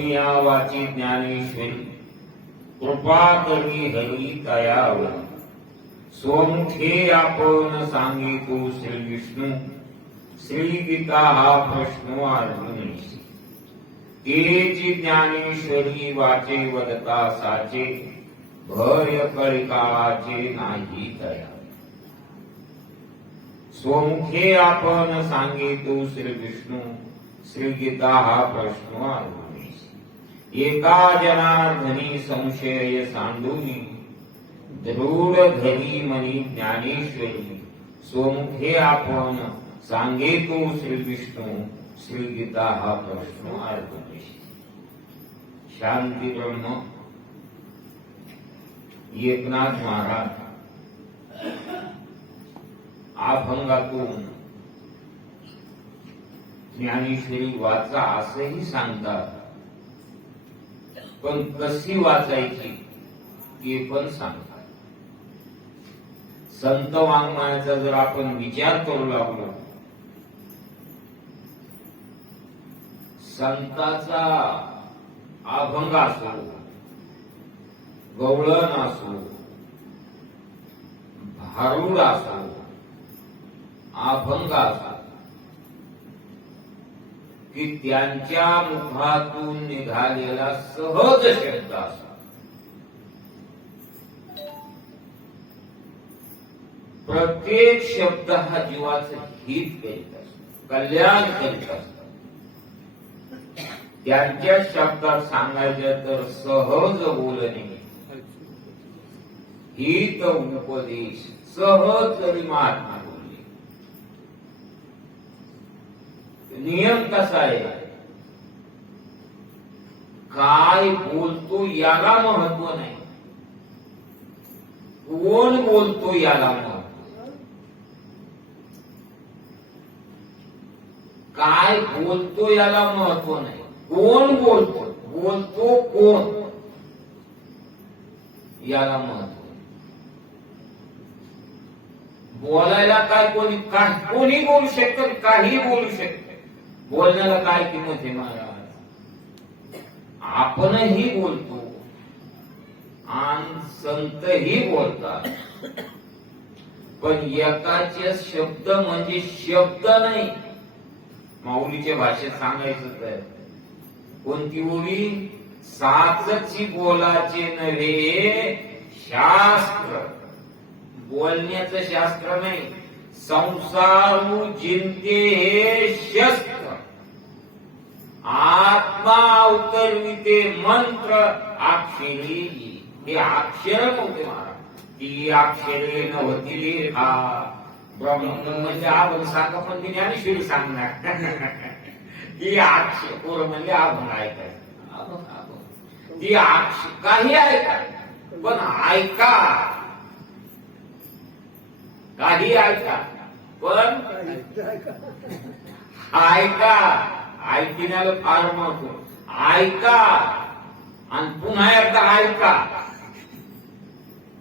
करुणिया वाची ज्ञानेश्वरी कृपा करी हरी तयावर सोमथे आपण सांगितो श्री विष्णू श्री गीता हा प्रश्न अर्जुनीशी तेची ज्ञानेश्वरी वाचे वदता साचे भय कळिकाचे नाही तया सोमुखे आपण सांगितो श्री विष्णू श्री गीता हा प्रश्न अर्जुनीशी एका जनार्दनी संशय सांडूनी दृढ धरी मनी ज्ञानेश्वरी सोमुखे आपण सांगेतो श्री विष्णू श्री गीता हा प्रश्न अर्जुनीशी शांती ब्रह्म एकनाथ महाराज अभंगातून ज्ञानेश्वरी वाचा असंही सांगतात, पण कशी वाचायची हे पण सांगतात. संत वाङ्मयाचा जर आपण विचार करू लागलो, संताचा अभंग असो, गवळण असो, भारुड असो, अभंग असो, की त्यांच्या मुखातून निघालेला सहज शब्द असो, प्रत्येक शब्द हा जीवाचं हित करीत असतो, कल्याण करीत असतो. त्यांच्या शब्दात सांगायचं तर सहज बोलणे, हित उपदेश, सहज तरी महात्मा बोलले. नियम कसा आहे, काय बोलतो याला महत्व नाही, कोण बोलतो याला महत्व. काय बोलतो याला महत्व नाही, कोण बोलतो, बोलतो कोण याला महत्व. बोलायला काय कोणी बोलू शकतं, काही बोलू शकतं. बोलण्याला काय किंमत आहे महाराज. आपणही बोलतो आणि संतही बोलतात, पण एकाचे शब्द म्हणजे शब्द नाही. माऊलीच्या भाषेत सांगायचं तर कोणती ओळी, साचची बोलाचे नव्हे शास्त्र. बोलण्याचं शास्त्र नाही, संसारू जिंते हे शस्त्र. आत्मा अवतरविते मंत्र अक्षरी. हे अक्षर नव्हते महाराज, ती अक्षरे नव्हती लेखा. ब्रह्म म्हणजे आपण सांगा, पण ती ज्ञानेश्वरी सांगणार. ती अक्षर पोरं म्हणजे अभंग ऐकायचं, ती अक्षर काही ऐका, पण ऐका, काही ऐका, पण ऐका. ऐकण्याला फार महत्व. ऐका आणि पुन्हा एकदा ऐका.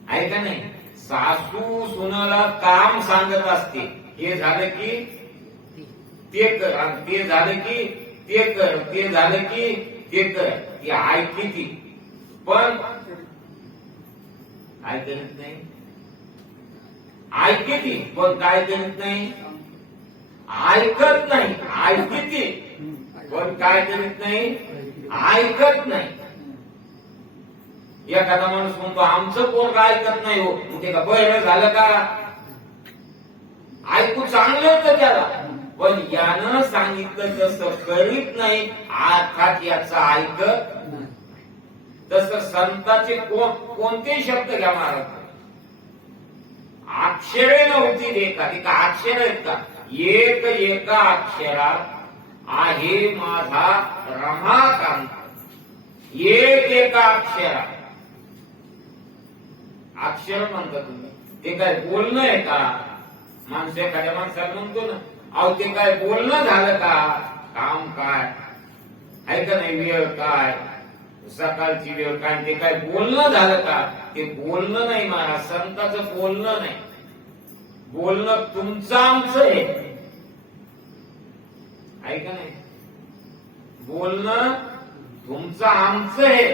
ऐका नाही, सासू सुनाला काम सांगत असते, हे झालं की ते कर, आणि ते झालं की ते कर, ते झालं की ते कर. ती ऐकते ती, पण काय करीत नाही. ऐकते ती, पण काय करीत नाही. ऐकत नाही. ऐकते ती, पण काय करीत नाही. ऐकत नाही. एखादा माणूस म्हणतो आमचं पोरग ऐकत नाही हो, ते का बरं झालं का. ऐकू चांगलं होतं त्याला, पण यानं सांगितलं तसं करीत नाही, अर्थात याचं ऐकत नाही. तसं संताचे कोणते शब्द घ्या महाराज, अक्षरे नव्हती रेखा. ती का अक्षर आहेत का. एक एका अक्षरात आहे माझा रमाकांत. एक एका अक्षरात. अक्षर म्हणता तुम्ही, ते काय बोलणं आहे का. माणूस एखाद्या माणसाला म्हणतो ना, अहो ते काय बोलणं झालं का. काम काय आहे का नाही, वेळ काय, सकाळची वेळ काय, ते काय बोलणं झालं का. ते बोलणं नाही महाराज, संताचं बोलणं नाही. बोलणं तुमचं आमचं आहे का नाही. बोलणं तुमचं आमचं आहे.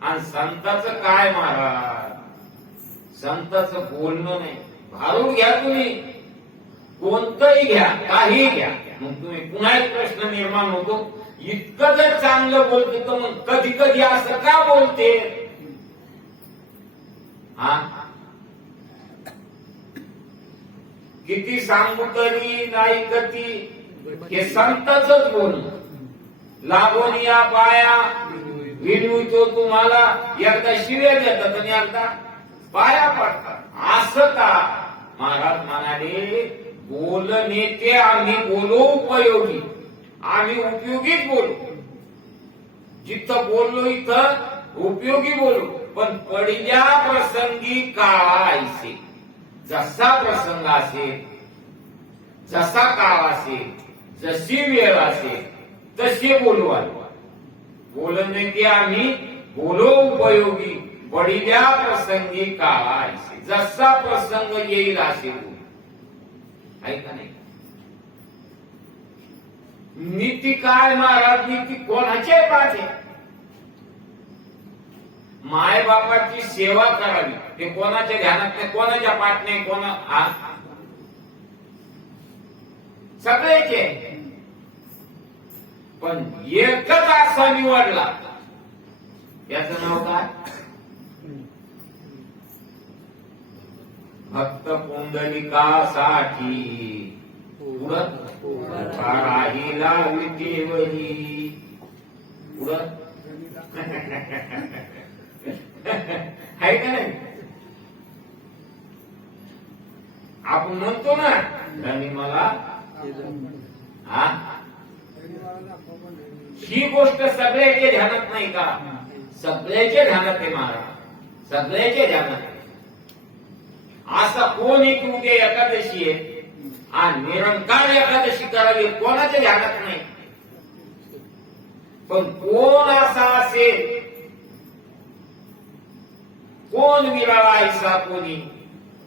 आणि संताचं काय महाराज, संताचं बोलणं नाही. भारूड घ्या तुम्ही, कोणतंही घ्या, काही घ्या. मग तुम्ही पुन्हा एक प्रश्न निर्माण होतो, इतकं जर चांगलं बोलते तर मग कधी कधी असं का बोलते? हा, किती सांगू तरी नाही गती, हे संताचंच बोलणं. लागून या पाया विनवितो तुम्हाला, एकदा शिव्या देतात आणि एकदा पाया पडतात. असं का? महाराज म्हणाले, बोलणे ते आम्ही बोलो उपयोगी, आम्ही उपयोगीच बोलू. जिथं बोललो इथं उपयोगी बोलू, पण पडल्या प्रसंगी काळ ऐसे, जसा प्रसंग असेल, जसा काळ असेल, जशी वेळ असेल तसे बोलू. बोलणे ते आम्ही बोलो उपयोगी, पडल्या प्रसंगी काळ ऐसे, जसा प्रसंग येईल असे बोलू. आहे का नाही? नीती काय महाराज? नीती कोणाच्या पाठी? माय बापाची सेवा करावी, ते कोणाच्या ध्यानात नाही, कोणाच्या पाठ नाही, सगळ्याचे. पण एकच असा निवडला, याचं नाव काय? भक्त पुंडलिकासाठी राहिला विटेवरी. आहे का नाही? आपण म्हणतो ना, त्यांनी मला, हा, ही गोष्ट सगळ्याच्या ध्यानात नाही का? सगळ्याच्या ध्यानात आहे महाराज, सगळ्याच्या ध्यानात आहे. असा कोण एक उद्या एकादशी आहे आणि निरंकार एकादशी करावी, कोणाच्या ध्यानात नाही. पण कोण असा असेल, कोण विराळा ऐसा कोणी,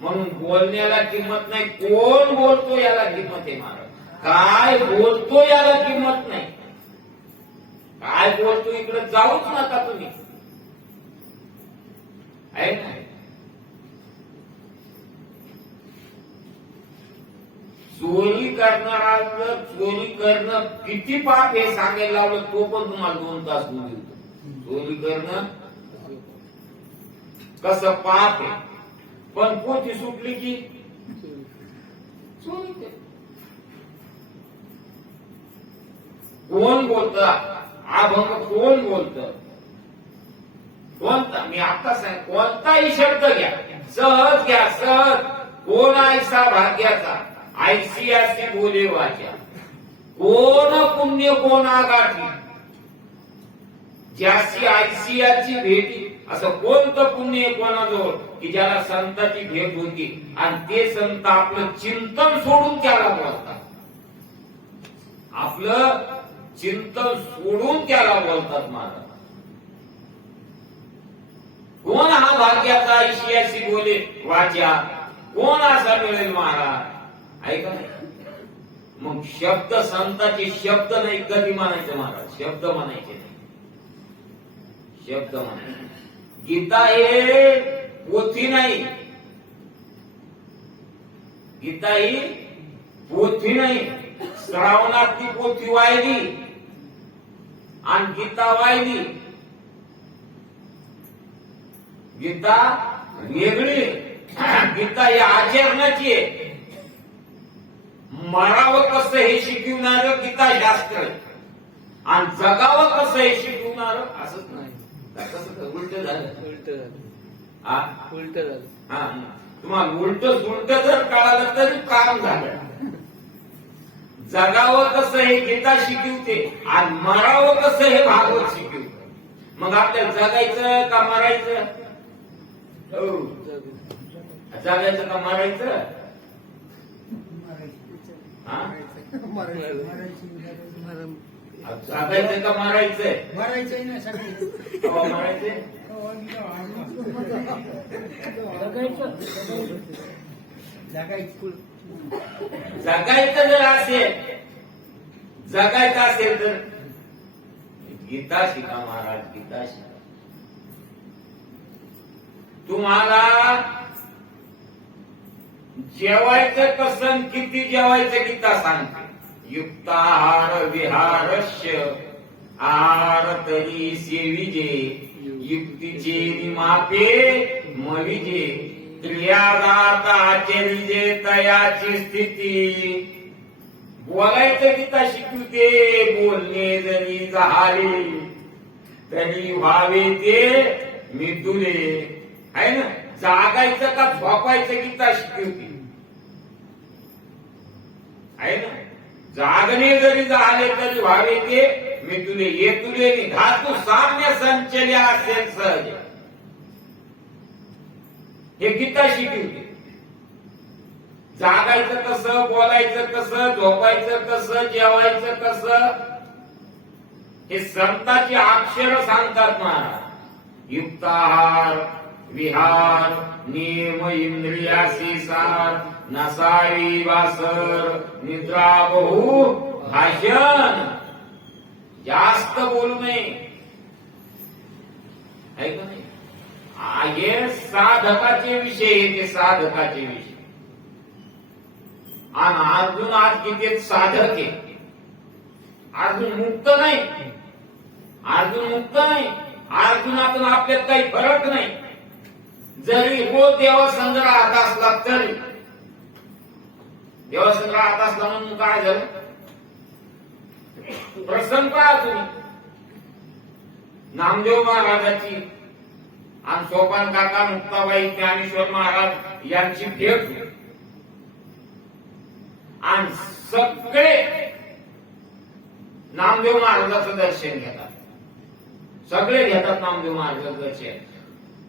म्हणून बोलण्याला किंमत नाही. कोण बोलतो याला किंमत आहे महाराज, काय बोलतो याला किंमत नाही. काय बोलतो इकडे जाऊच नका तुम्ही, आहे ना? चोरी करणारा जर चोरी करणं किती पाप हे सांगायला लावलं, तो पण तुम्हाला 2 तास होऊन देतो. चोरी करणं कसं पाप आहे, पण पोथी सुटली की चोरी कर. कोण बोलत, अभंग कोण बोलत, कोणता? मी आता सांग, कोणताही शब्द घ्या, सहज घ्या, सहज. कोण ऐसा भाग्याचा, ऐसी अशी बोले वाचा, कोण पुण्य कोणा गाठी, ज्याची ऐसियाची भेटी. असं कोणतं पुण्य कोणाजवळ की ज्याला संताची भेट होती आणि ते संत आपलं चिंतन सोडून त्याला बोलतात, आपलं चिंतन सोडून त्याला बोलतात महाराज. कोण हा भाग्याचा ऐशियाशी बोले वाचा, कोण असा मिळेल महाराज? ऐका, मग शब्द संताचे शब्द नाही कधी म्हणायचे महाराज, शब्द म्हणायचे नाही, शब्द म्हणायचे. गीता हे पोथी नाही, गीता ही पोथी नाही. श्रावणात ती पोथी वाहिली आणि गीता वाहिली. गीता वेगळी, गीता ही आचरणाची आहे. मरावं कसं हे शिकवणार गीता शास्त्र, आणि जगावं कसं हे शिकवणार असंच नाही. उलट झालं, उलट झालं. हा, तुम्हाला उलट सुलट जर कळालं तरी काम झालं. जगावं कसं हे गीता शिकवते आणि मरावं कसं हे भागवत शिकवते. मग आपल्याला जगायचं का मरायचं? हो, जगायचं का मरायचं? जगायचं का मारायचंय? मारायचंय ना सगळे. मारायचंय. जगायचं जर असेल, जगायचं असेल तर गीता शिका महाराज, गीता शिका. तुम्हाला जेवायचं कसं, किती जेवायचं गीता सांगते. युक्ताहार विहारस्य आहार तरी सेविजे, युक्तीचे निमापे मविजे, क्रियादात आचरिजे तयाची स्थिती. बोलायचं गीता शिकवते, बोलणे जरी झाले तरी व्हावे ते मिटुले. आहे ना, जागायचं का झोपायचं गीता शिकवते. आहे ना, जागणे जरी झाले तरी व्हावे ते मिटुले. येतुले धातू साम्य संचल्या असेल सहज, हे गीता शिकवते. जागायचं कसं, बोलायचं कसं, झोपायचं कसं, जेवायचं कसं, हे संताची अक्षर सांगतात महाराज. युक्ताहार विहार नियम इंद्रियासी सार, नसावी वासर निद्रा बहु भाषण. जास्त बोलू नये, आहे का नाही. हे साधकाचे विषय, हे साधकाचे विषय. आणि अर्जुन आज किती साधक आहे. अर्जुन मुक्त नाही, अर्जुन मुक्त नाही. अर्जुनातून आपल्यात काही फरक नाही. जरी हो देवासंग राहत असला तरी, देवासंग राहत असला म्हणून काय झालं, प्रसंग पहा तुम्ही. नामदेव महाराजाची आणि सोपान काका मुक्ताबाई ज्ञानेश्वर महाराज यांची भेट होती. आणि सगळे नामदेव महाराजाचं दर्शन घेतात, सगळे घेतात नामदेव महाराजाचं दर्शन.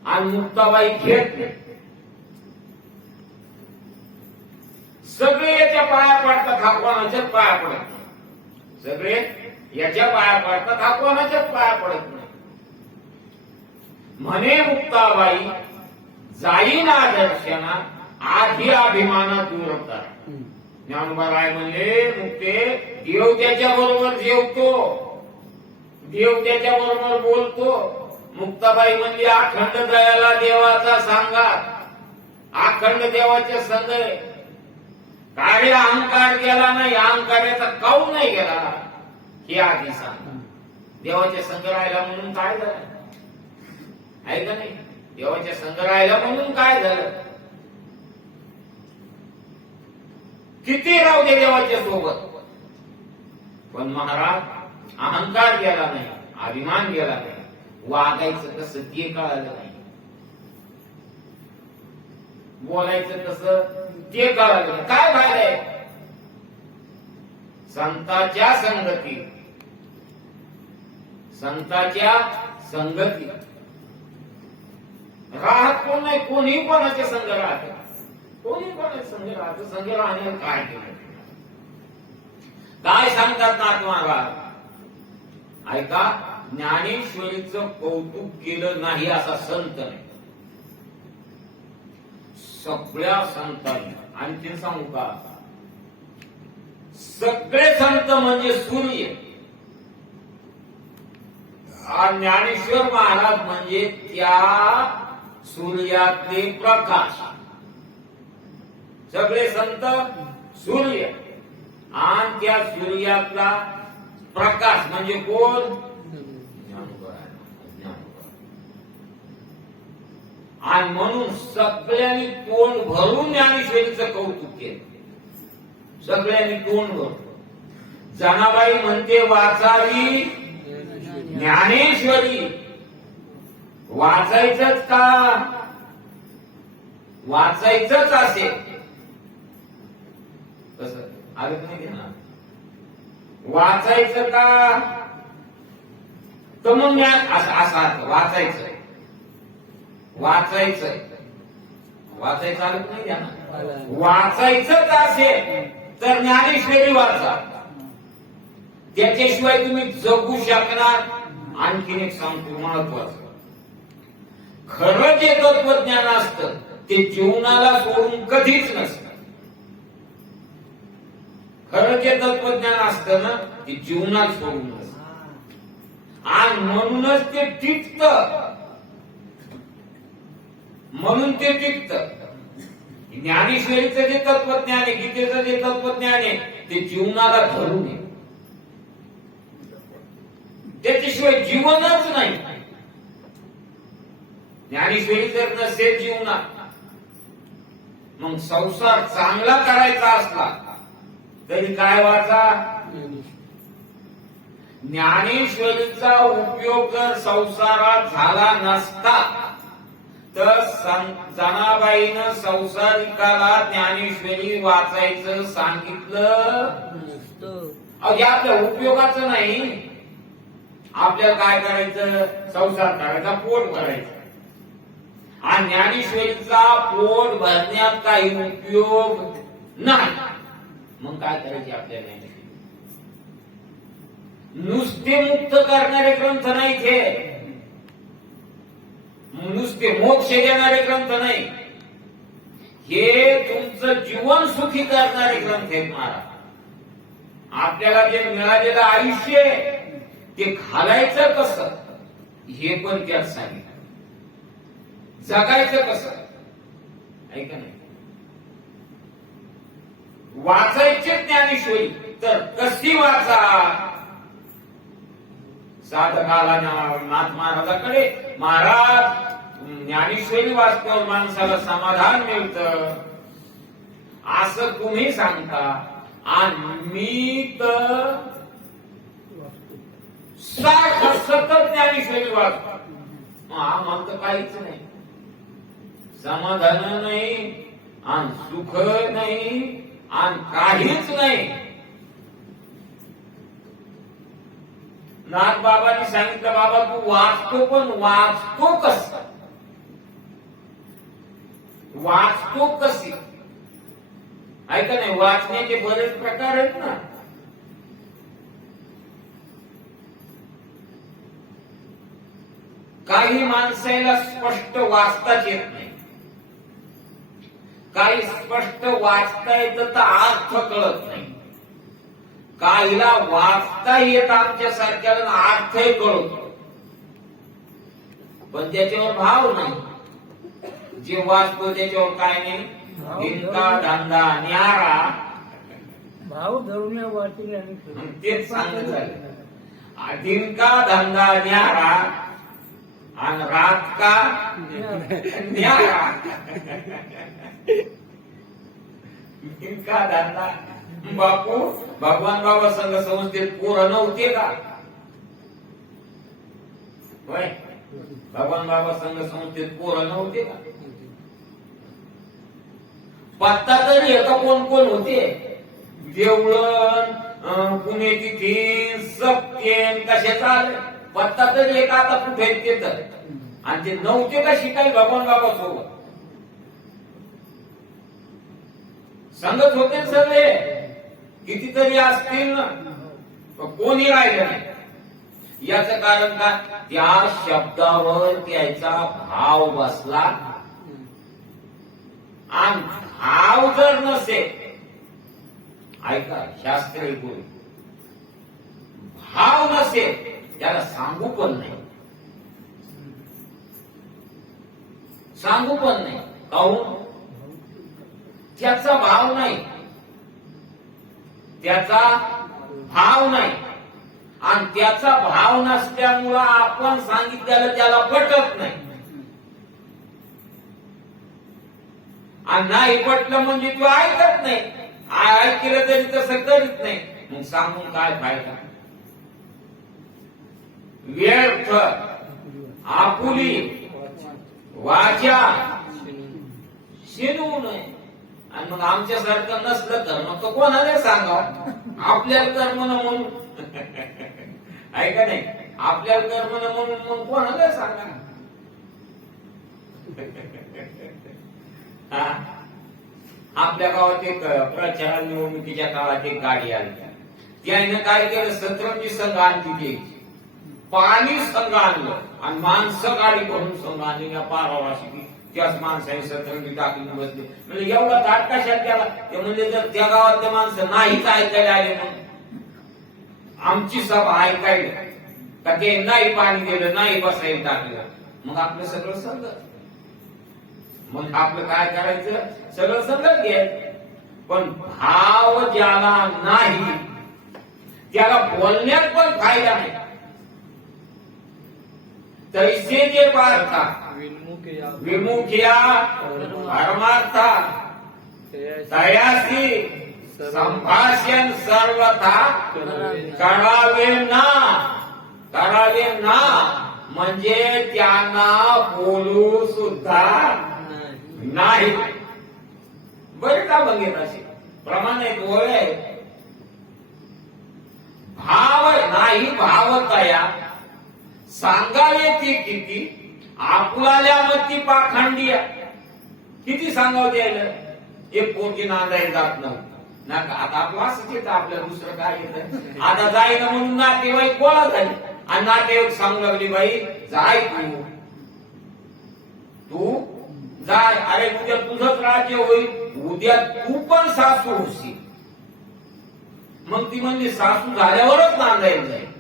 आणि मुक्ताबाई घेत नाही. सगळे याच्या पाया पडतात, हा कोणाच्याच पाया पडत नाही. सगळे याच्या पाया पडतात, हा कोणाच्याच पाया पडत नाही. म्हणे मुक्ताबाई जाईना दर्शना आधी अभिमाना दूर होतात. ज्ञानोबाराय म्हणले, मुक्ते देव त्याच्या बरोबर जेवतो, देव त्याच्या बरोबर बोलतो. मुक्ताबाई म्हणली, अखंड दयाला देवाचा सांगा, अखंड देवाच्या संग. काय अहंकार गेला नाही, अहंकाराचा काऊ नाही गेला, हे आधी सांगा. देवाच्या संग राहिला म्हणून काय झालं, आहे का नाही. देवाच्या संग राहिला म्हणून काय झालं. किती राहू दे देवाच्या सोबत, पण महाराज अहंकार गेला नाही, अभिमान गेला नाही. वागायचं कसं ते कळालं नाही, बोलायचं कसं ते कळालं नाही. काय फायदा, संतांच्या संगती, संतांच्या संगती राहत कोण नाही. कोणी कोणाच्या संग राहत, कोणी कोणाच्या संग राहत. संग राहण्यावर काय केलं, काय सांगतात नाथ महाराज. ऐका, ज्ञानेश्वरीचं कौतुक केलं नाही असा संत नाही. सगळ्या संतांनी, आणखीन सांगू का, सगळे संत म्हणजे सूर्य. ज्ञानेश्वर महाराज म्हणजे त्या सूर्यातले प्रकाश. सगळे संत सूर्य, आणि त्या सूर्यातला प्रकाश म्हणजे कोण, आणि म्हणून सगळ्यांनी तोंड भरून ज्ञानेश्वरीचं कौतुक केलं. सगळ्यांनी तोंड भरून. जनाबाई म्हणते, वाचावी ज्ञानेश्वरी. वाचायचंच का, वाचायचंच असेल कसं आलं नाही ना, वाचायचं का, तर मग ज्ञान असा वाचायचं, वाचायचं, वाचायचं आलं नाही ना. वाचायचंच असेल तर ज्ञानेश्वरी वाचा, त्याच्याशिवाय तुम्ही जगू शकणार. आणखीन एक सांगतो महत्वाचं, खरं जे तत्वज्ञान असतं ते जीवनाला सोडून कधीच नसतं. खरं जे तत्वज्ञान असतं ना, ते जीवनाला सोडून नसतं. आणि म्हणूनच ते टिकत. म्हणून ते टिकत. ज्ञानेश्वरीचं जे तत्वज्ञान आहे, गीतेचं जे तत्वज्ञान आहे, ते जीवनाला धरून आहे. त्याच्याशिवाय जीवनच नाही. ज्ञानेश्वरी जर नसेल जीवनात, मग संसार चांगला करायचा असला तरी काय वाचा? ज्ञानेश्वरीचा उपयोग जर संसारात झाला नसता तर जनाबाईनं संसारिकाला ज्ञानेश्वरी वाचायचं सांगितलं. अहो, आपल्या उपयोगाचं नाही. आपल्याला काय करायचं? संसार करायचा, पोट भरायचं. आणि ज्ञानेश्वरीचा पोट भरण्यात काही उपयोग नाही. मग काय करायचे आपल्याला? नुसते मुक्त करणारे ग्रंथ नाही हे, नुसते मोक्ष देणारे ग्रंथ नाही, हे तुमचं जीवन सुखी करणारे ग्रंथ आहेत महाराज. आपल्याला जे मिळालेलं आयुष्य ते घालायचं कसं हे पण त्यात सांगितलं. जगायचं कसं, ऐका नाही. वाचायचे ज्ञानेश्वरी तर कशी वाचा? साधकाला नाथ महाराजाकडे, महाराज ज्ञानेश्वरी वाचल्यावर माणसाला समाधान मिळतं असं तुम्ही सांगता, आणि मी तर सारखं सतत ज्ञानेश्वरी वाचतो. आम्हाला तर काहीच नाही, समाधान नाही, आणि सुख नाही, आणि काहीच नाही. नाथ बाबांनी सांगितलं, बाबा तू वाचतो, पण वाचतो कसं? वाचतो कशी? ऐका नाही, वाचण्याचे बरेच प्रकार आहेत ना. काही माणसाला स्पष्ट वाचताच येत नाही, काही स्पष्ट वाचता येतं तर अर्थ कळत नाही, काहीला वाचता येत आमच्या सारख्याला अर्थही कळतो, पण त्याच्यावर भाव नाही. जे वाचतो त्याच्यावर काय नाही, इनका धंदा न्यारा, भाव धरून वाचले. तेच सांगत झालं. दिनका धंदा न्यारा आणि रात का न्यारा. दिनका धंदा. बापू भगवान बाबा संघ संस्थेत पोरं नव्हते का? होय, भगवान बाबा संघ संस्थेत पोरं नव्हते का? पत्ता तरी एका कोण कोण होते? देवळण, पुण्यतिथी, सप्तेन कशाचा आलं पत्ता तरी एक. आता कुठे ते तर, आणि ते नव्हते का शिकाय भगवान बाबा सोबत संगत होते सगळे. कितीतरी असतील ना, कोणी राहिलं नाही. याचं कारण का? त्या शब्दावर त्याचा भाव बसला. आणि भाव जर नसेल, ऐका शास्त्र ऐकून, भाव नसेल त्याला सांगू पण नाही, सांगू पण नाही. काहून? त्याचा भाव नाही, त्याचा भाव नाही. आणि त्याचा भाव नसल्यामुळं आपण सांगितलेलं त्याला पटत नाही. आणि नाही पटलं म्हणजे तू ऐकत नाही. ऐकलं तरी तसं करीत नाही. मग सांगून काय फायदा? व्यर्थ आपुली वाचा शिनू नये. आणि मग आमच्यासारखं नसलं तर मग तो कोणाला सांगावं? आपल्याला कर्म न म्हणून, ऐका नाही, आपल्याला कर्म न म्हणून मग कोणाला सांगा? आपल्या गावात एक प्रचार निवडणुकीच्या काळात एक गाडी आली. त्याने काय केलं? सतरंजी संघ आणली घ्यायची, पाणी संघ आणलं आणि माणसं गाडी भरून संघ आणली. पारावाशी त्याच माणसाने सतरंगी टाकली बसले. म्हणजे एवढा दाट कशात त्याला? ते म्हणजे जर त्या गावातले माणसं नाहीच ऐकायला आले, मग आमची सभा ऐकायला का ते नाही पाणी दिलं, नाही बसायला टाकलं, मग आपलं सगळं सगळं, मग आपलं काय करायचं, सगळं सगळं घ्यायचं. पण भाव ज्याला नाही त्याला बोलण्यात पण फायदा नाही. तैसे जे पार्था विमुखिया परमार्था तयासी संभाषण सर्वथा करावे ना, म्हणजे त्यांना बोलू सुद्धा नाही. बरे का बघेल असे प्रमाण एक ओळ आहे. भाव नाही भावतया सांगावे ती किती, आपल्याला मती पाखंडिया. किती सांगावं द्यायला, एक पोरगी नांदायला जात नव्हतं ना. आता आपलं असंच येतं, आपल्याला दुसरं काय येतं. आता जाईना म्हणून नातेवाईक गोळा झाले आणि नातेवाईक सांगू लागली, बाई जाय तू जाय. अरे उद्या तुझंच राज्य होईल, उद्या तू पण सासू होशील. मग ती म्हणजे सासू झाल्यावरच नांदायला जाईल.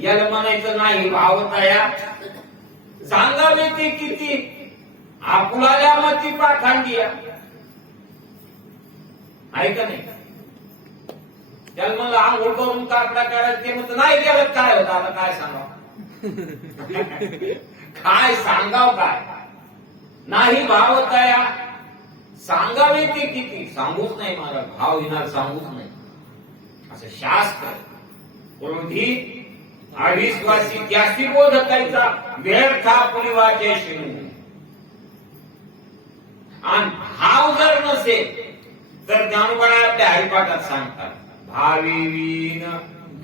याला म्हणायचं नाही भावतया सांगावे ते किती, आपल्याला मती पाखंडिया. आहे का नाही. त्याला म्हणलं आंघोळ करून कापडा करायचं, ते म्हणतं नाही केलं काय होतं. आता काय सांगाव काय सांगाव काय नाही भावतया सांगावे ते किती, सांगूच नाही मला भाव येणार, सांगूच नाही असं शास्त्र. क्रोधी अविश्वासी जास्ती बोधकायचा व्यर्थ आपली वाचे शिणू. आणि भाव जर नसेल तर ज्ञानोबा आपल्या हरिपाठात सांगतात, भावीवीन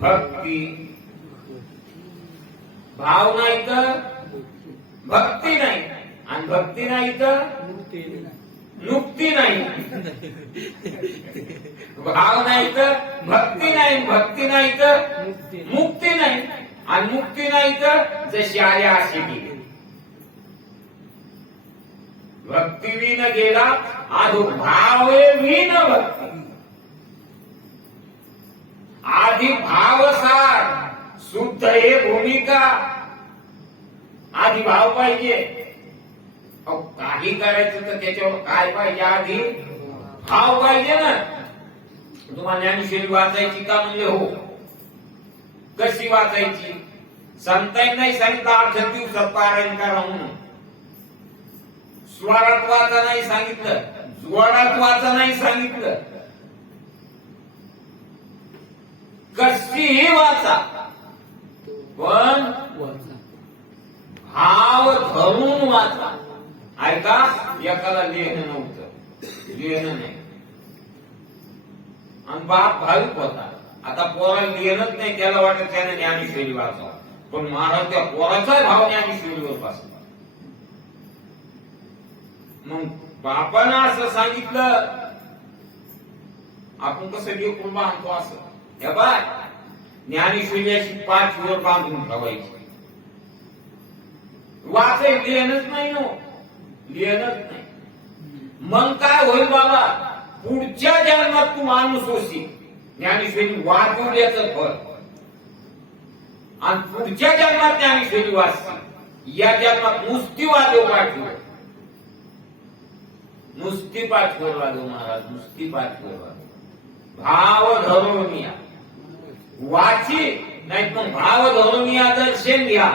भक्ती. भाव नाही तर भक्ती नाही, आणि भक्ती नाही तर मुक्ती नाही. भाव नाही तर भक्ती नाही, भक्ती नाही तर मुक्ती नाही, आणि मुक्ती नाही तर जशी आल्या अशी गेली. भक्ती विन गेला आधो भावे विन भक्ती. आधी भावसार शुद्ध हे भूमिका. आधी भाव पाहिजे. काही करायचं तर त्याच्यावर काय पाहिजे, आधी भाव पाहिजे ना. तुम्हाला ज्ञानेश्वरी वाचायची का म्हणले, हो. कशी वाचायची, संतांनी नाही सांगितलं 8 दिवसात पारायण करा म्हणून. स्वरात वाचा नाही सांगितलं, जोरात वाचा नाही सांगितलं, कशीही वाचा, पण भाव धरून वाचा. ऐका, एकाला लिहिणं नव्हतं, लिहिणं नाही, आणि बाप भाविक होता. आता पोराला लिहिणंच नाही, त्याला वाटत त्याने ज्ञानेश्वरी वाचावं, पण महाराज त्या पोराचा भाव ज्ञानेश्वरीवर बसला. मग बापानं असं सांगितलं, आपण कसं लेकरून बांधतो असं. हे बाय ज्ञानेश्वरी अशी 5 वर बांधून ठेवायची. वाचाय लिहिणंच नाही, नो लिहिणंच नाही. मग काय होईल बाबा, पुढच्या जन्मात तू माणूस होशील. ज्ञानेश्वरी वाचवल्याचं फळ, आणि पुढच्या जन्मात ज्ञानेश्वरी वाचली. या जन्मात नुसती वाजव पाठवू, नुसती पाठवू वाजव महाराज, नुसती पाठवू वाजव. भाव धरून या वाची, नाही पण भाव धरून या दर्शन घ्या,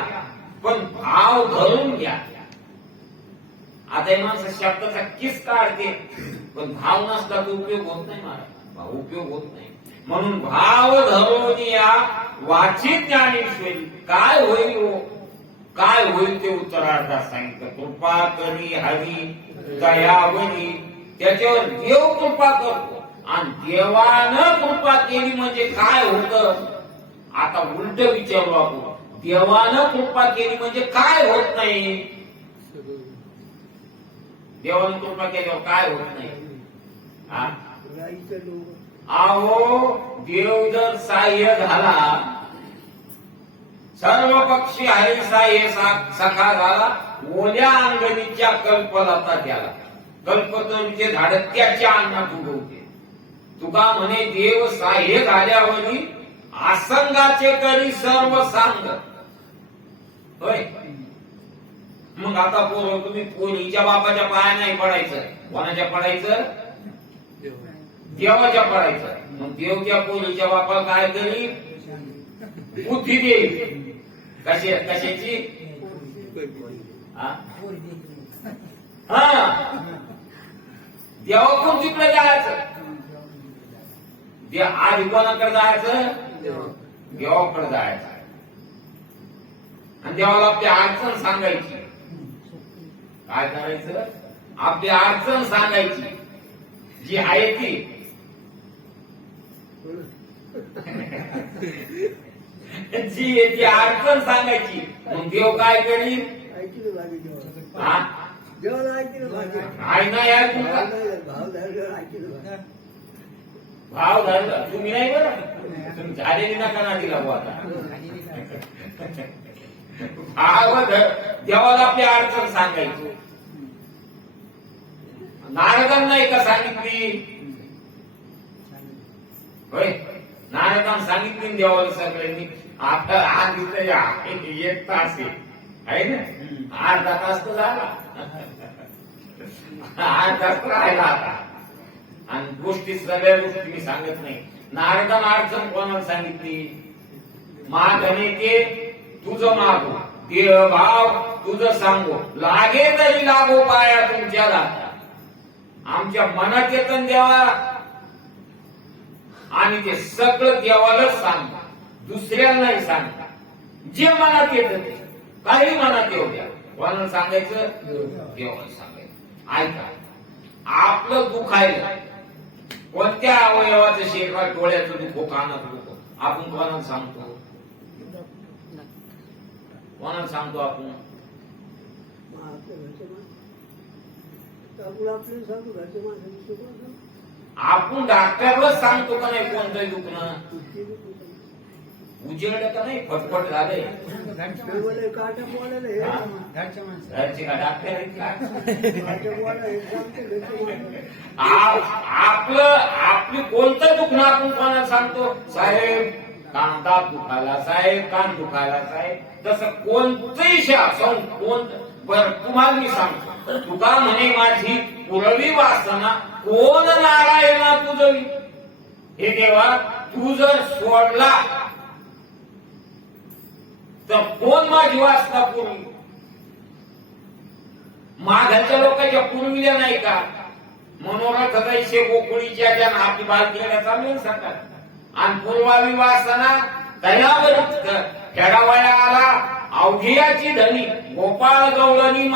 पण भाव धरून घ्या. आता हे माणसं शब्दाचा किस काढते, पण भाव नसला तर उपयोग होत नाही महाराज, भाव उपयोग होत नाही. म्हणून भाव धरून या वाची ज्ञानेश्वरी. काय होईल हो, काय होईल ते उत्तरार्धात सांगितलं. कृपा करी हरी दयावरी, त्याच्यावर देव कृपा करतो, आणि देवानं कृपा केली म्हणजे काय होतं. आता उलट विचारू आपण, देवानं कृपा केली म्हणजे काय होत नाही. देवानं कृपा केल्यावर काय होत नाही. अहो देव जर सहाय्य झाला, सर्व पक्षी हरिसाह्य सखा झाला, ओल्या अंगणीच्या कल्पलता त्याला. कल्पतरूचे झाड त्याच्या अन्नात उगवते. तुका म्हणे देव सहाय्य झाल्यावरी आसंगाचे करी सर्व सांग. होय. मग आता पोरं तुम्ही पोरीच्या बापाच्या पाया नाही पडायचं, कोणाच्या पडायचं? देवाच्या पडायचं. मग देव त्या पोरीच्या बापाला काय करी? बुद्धी देईल. कशाची? हा देवाकडून तिकडे जायचं. आधी कोणाकडे जायचं? देवाकडे जायचं. आणि देवाला आपली अडचण सांगायची. काय करायचं? आपली अडचण सांगायची जी आहे ती. जी ती अडचण सांगायची. मग देव काय करील? आई नाही ऐकून का? भाव धरला तुम्ही नाही बरं. तुम्ही झालेली नका ना तिला आता. देवाला आपली अडचण सांगायची. नारदांना नाही का सांगितली? होय. नारदांना सांगितली देवाला सगळ्यांनी. आता आज एक तास आहे ना, अर्धा तास तर झाला. 8 तास राहिला आता. आणि गोष्टी सगळ्या गोष्टी मी सांगत नाही. नारदांना अडचण कोणाला सांगितली? मागणे ते तुझं मागो, देह भाव तुझं सांगो, लागे तरी लागो पाया तुमच्या दाता. आमच्या मनात येतं देवा, आणि ते सगळं देवालाच सांगा, दुसऱ्याला नाही सांगा. जे मनात येतं ते, काही मनात येऊ द्या. कोणाला सांगायचं? देवाला सांगायचं. ऐका, आपलं दुःख आहे कोणत्या अवयवाचं? शेकार, डोळ्याचं दुःख, कानाचं दुःख. आपण कोणाला सांगतो? कोणाला सांगतो आपण? आपण डॉक्टरलाच सांगतो का नाही कोणतंही दुखणं? उजेड का नाही, फटफट झाले. घरचे का डॉक्टर आहेत का? आपली कोणतं दुखणं आपण कोणाला सांगतो? साहेब दात दुखायला, साहेब कान दुखायला, साहेब. तसं कोणतंही बर तुम्हाला मी सांगतो. तुका म्हणे माझी पुरवी वासना कोण नारायणा तुझवी. हे देवा, तू जर सोडला तर कोण माझी वासना पुरवी? माघाच्या लोकांच्या पुरविल्या नाही का? मनोरथ दैसे गोकुळीच्या ज्या आपली बालकीला चालू सांगतात. आणि पूर्वावी वासना तयावर खेडावया आला अवघियाची धनी, गोपाळ गवळणी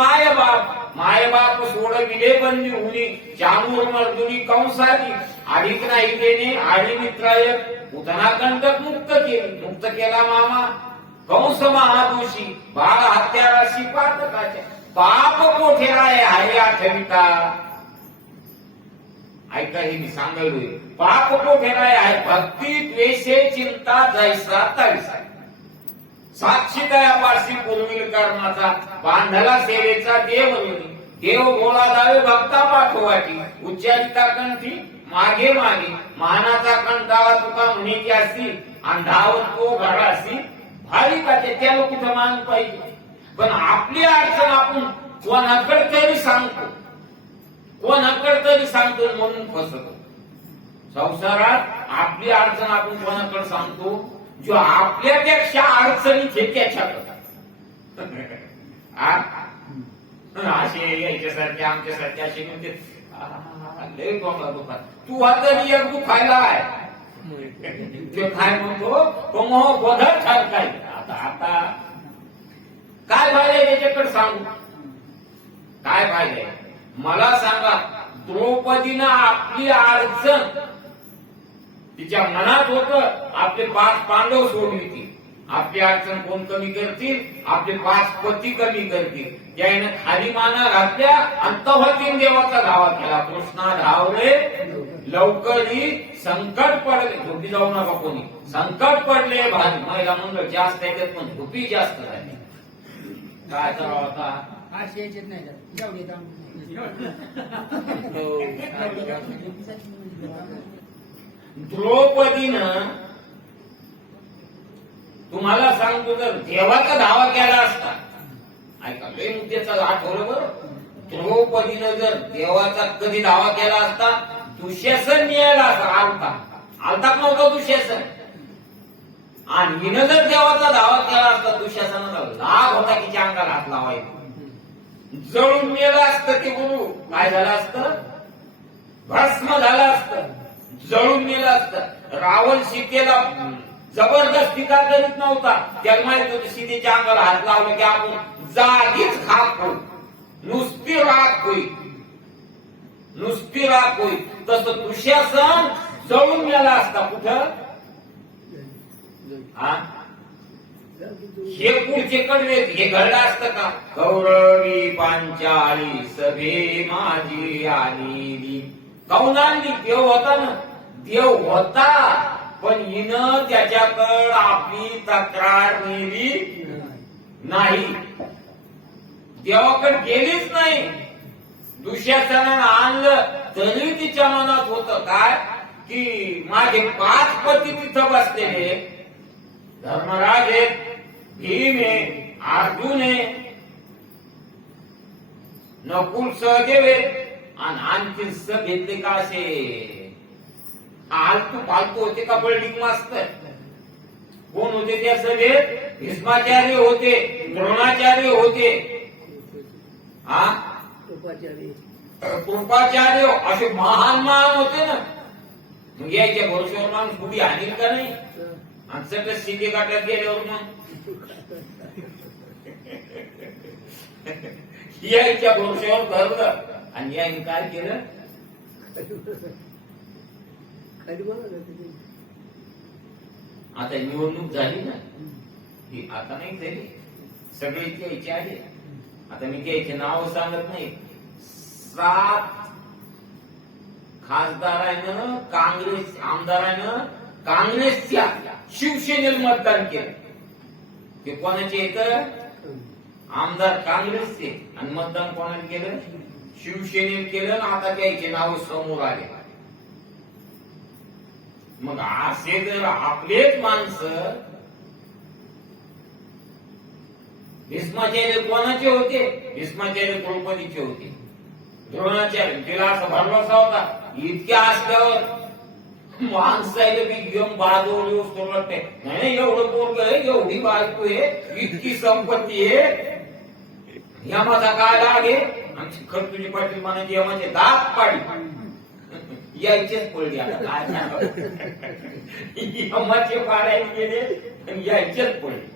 मायबाप सोड विले बंदी हुनी, चामूर मर्दुनी कंसादी, अधिक नाही देणे आडी मित्राय उतना कंटक मुक्त केला मामा कंस महादोषी, बाळ हत्याराशी पातकाच्या, पाप कोठेला आहे आठविता. ऐका, हे मी सांगायलोय. पाप कोठेला आहे? भक्ती द्वेषे चिंता जैसा तैसा. साक्षी दयापारशी पुरविल कर्माचा, बांधला सेवेचा देव लोणी. देव गोळा दावे भक्ता पाठवाटी, उच्चारिता कंठी मागे मागे. मानाचा कंटाळा तुका म्हणे असी, अंधावत तो घडासी भारी का त्याला कुठं मान पाहिजे. पण आपली अडचण आपण कोणाकडे तरी सांगतो, कोणाकडे तरी सांगतो म्हणून फसतो. संसारात आपली अडचण आपण कोणाकडे सांगतो? जो आपल्यापेक्षा अडचणीत हे त्याच्याकडे. असे याच्यासारखे आमच्यासारखे असे म्हणते लय डोंगरा दुखात. तू आता एक दुखायला आहे ते काय म्हणतो तो मोह बदल ठरकाय. आता काय फायदा त्याच्याकडे सांगू? काय फायदा? मला सांगा, द्रौपदीनं आपली अडचण तिच्या मनात होतं, आपले 5 पांडव सोडली ती. आपली अडचण कोण कमी करतील? आपले 5 पती कमी करतील. त्याने खाली माना घातल्या आणि तव्हा देवाचा धावा केला. कृष्णा धावले लवकरी, संकट पडले. झोपी जाऊ नका कोणी. संकट पडले भारी. महिला मंडळ जास्त येतात पण झोपी जास्त झाली. काय करावं आता? द्रौपदीनं तुम्हाला सांगतो जर देवाचा दावा केला असता, ऐका लय मुद्द्याचा आठवलं बरं, द्रौपदीनं जर देवाचा कधी दावा केला असता, दुःशासन मिळाला असता. आलता नव्हता दुःशासन, आणि हिनं जर देवाचा दावा केला असता, दुःशासनाला लाभ होता की अंगाला हात लावायचा. जळून मेलं असतं ते गुरु, काय झालं असतं, भस्म झालं असतं, जळून मेलं असतं. रावण सीतेला जबरदस्ती का करीत नव्हता, त्याला माहित होतं सीतेच्या अंगाला हात लावला की आपण जागीच खाक होईल, नुसती राख होईल, नुसती राख होईल. तसं दुःशासन जळून मेला असता. कुठं हे पुढचे कडवे, हे घडलं असतं का, कौरवी पांचाळी सभे माझी आलेली. काऊन आणली, देव होता ना, देव होता, पण हिनं त्याच्याकडे आपली तक्रार नेली नाही, देवाकडे गेलीच नाही. दुःशासनानं आणलं तरी तिच्या मनात होतं काय की माझे 5 पती तिथं बसलेले, धर्मराज आहेत, भीम आहे, अर्जुन आहे, नकुल सहदेव आहे, आणि आणखी घेतले का असे आलतू पालतू होते का बिल्डिंग मास्तर. कोण होते त्या सभेत, भीष्माचार्य होते, द्रोणाचार्य होते, कृपाचार्य, असे महान महान होते ना. मग यायच्या भरोश्यावर माणूस कुठे आणील का नाही, आणि सगळं शिंदे गाठ्यात गेल्यावर मग यायच्या भरोश्यावर धरलं, आणि याने काय केलं, आता निवडणूक झाली ना, ही आता नाही झाली, सगळे द्यायचे आहे. आता मी द्यायचे नाव सांगत नाही. 7 खासदारानं, काँग्रेस आमदारानं काँग्रेसच्या शिवसेनेला मतदान केलं. ते कोणाचे येतं, आमदार काँग्रेसचे, आणि मतदान कोणाला केलं, शिवसेनेला केलं. आता द्यायचे नाव समोर आले. मग असे जर आपलेच माणसं, भीष्माचार्य कोणाचे होते, भीष्माचार्य द्रौपदीचे होते, द्रोणाचार्य तिला असा भरवसा होता. इतक्या असल्यावर माणसाला बी घेऊन बाजवली वस्तू वाटते, नाही एवढं पोरग आहे, एवढी बायको आहे, इतकी संपत्ती आहे, यमाचा काय लाग आहे. आमची खरतुजी पाटील म्हणायची यमाचे दात पाडी, यायचेच पडली. आता काय यमाचे पाडायला गेले आणि यायचेच पडले,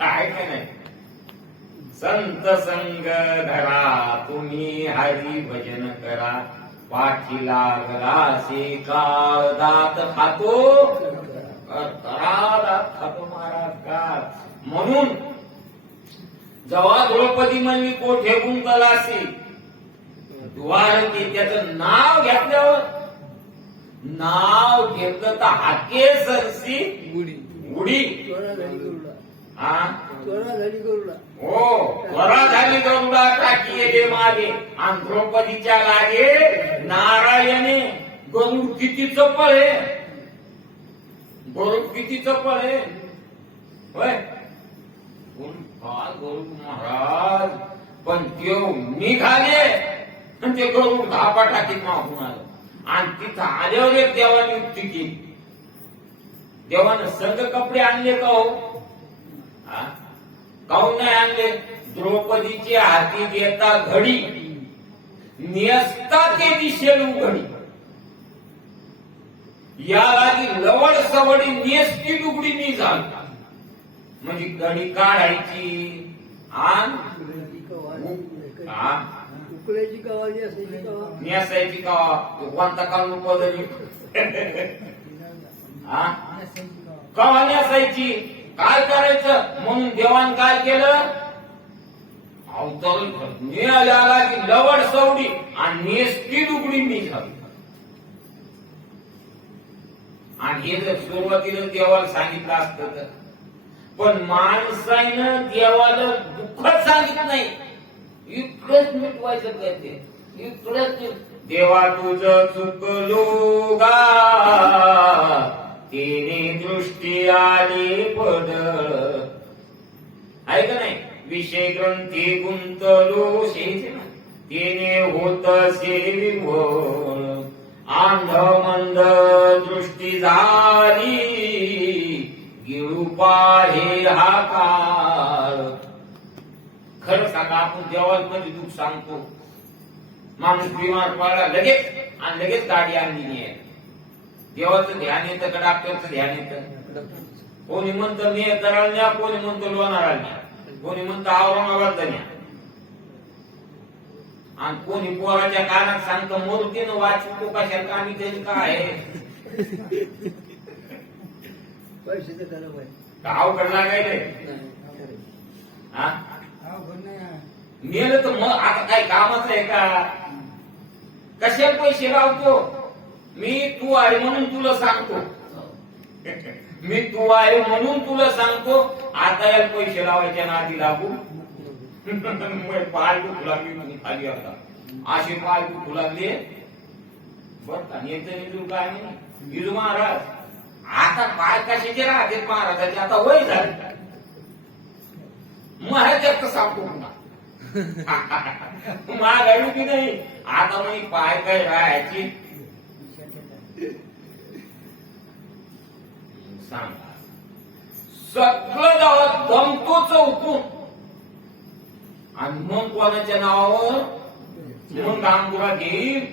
काय काय नाही. संत संग धरा तुम्ही हरी भजन करा, पाठी लागलासे काळ दात खातो, दात खातो महाराज का. म्हणून जेव्हा द्रौपदी म्हणली कोठे गुंतलासी द्वारकी, त्याचं नाव घेतल्यावर, नाव घेतलं तर हाके सरसी उडी. हो, त्वरा झाली गरुडा टाकी येते मागे, आणि द्रौपदीच्या लागे नारायणे. गरुड किती चपळ आहे, गरुड किती चपळ आहे, होय गरुड महाराज. पण ते निघाले, ते गरुड धापा टाकीत मागून आलं, आणि तिथं आल्यावर एक देवाने युक्ती केली. देवानं संघ कपडे आणले का हो, काहून नाही आणले. द्रौपदीचे हाती देता घडी, नेसता ते दिशेल उघडी. या लागी लवड सवडी नेसती लुगडी मी झाली. म्हणजे घडी काढायची उकळ्याची कवा, नेसायची कवा, नेसायची कवा, कोणता काल पदरी कवा नेसायची. काय करायचं म्हणून देवान काय केलं, अवतर मिळाला की लवड सवडी आणि नेसती लुगडी मी झाली. आणि हे जर सुरुवातीला देवाला सांगितलं असतं तर, पण माणसानं देवाला दुःखच सांगितलं नाही, इकडंच मिटवायचं करते, इकडंच. देवा तुझं चुकलो गा तेने दृष्टी आली पडळ. आहे का नाही? विषय ग्रंथी गुंतलो शेज ना, तेने होतसे विभोळ. आंध मंद दृष्टी झाली, गिळू पाहे हा काळ. खरं सांगा, आपण देवामध्ये दुःख सांगतो. माणूस बिमार पडला लगेच आणि लगेच गाडी आणली नाही. देवाचं ध्यान येतं का डॉक्टरचं ध्यान येतं? कोणी म्हणतं मी करायला न्या, कोणी म्हणतं लोणाराला न्या, कोणी म्हणतं औरंगाबादला न्या, आणि कोणी पोराच्या कानात सांगतं मूर्तीनं वाचतो कशा कामी त्याची काय आहे. पैसे तर त्याला पाहिजे. अवघड लागायले हा. अवघड नाही. नेलं तर मग आता काय कामाचं आहे का? कशाला पैसे लावतो? मी तू आहे म्हणून तुला सांगतो. मी तू आहे म्हणून तुला सांगतो. आता याला पैसे लावायच्या नादी लागू. पाय दुखू लागली म्हणजे खाली आता असे पाय दुखू लागले बर का. नेते काय नाही विजू महाराज. आता पाय कशाचे राहते महाराजाचे? आता वय झाले. महाराजात तर सांगतो पुन्हा महागाडी की नाही. आता म्हणे पाय काय राहायची सांग. सगळं गावात दमतो चौकून आणि मग कोणाच्या नावावर मग गांगुरा घेईल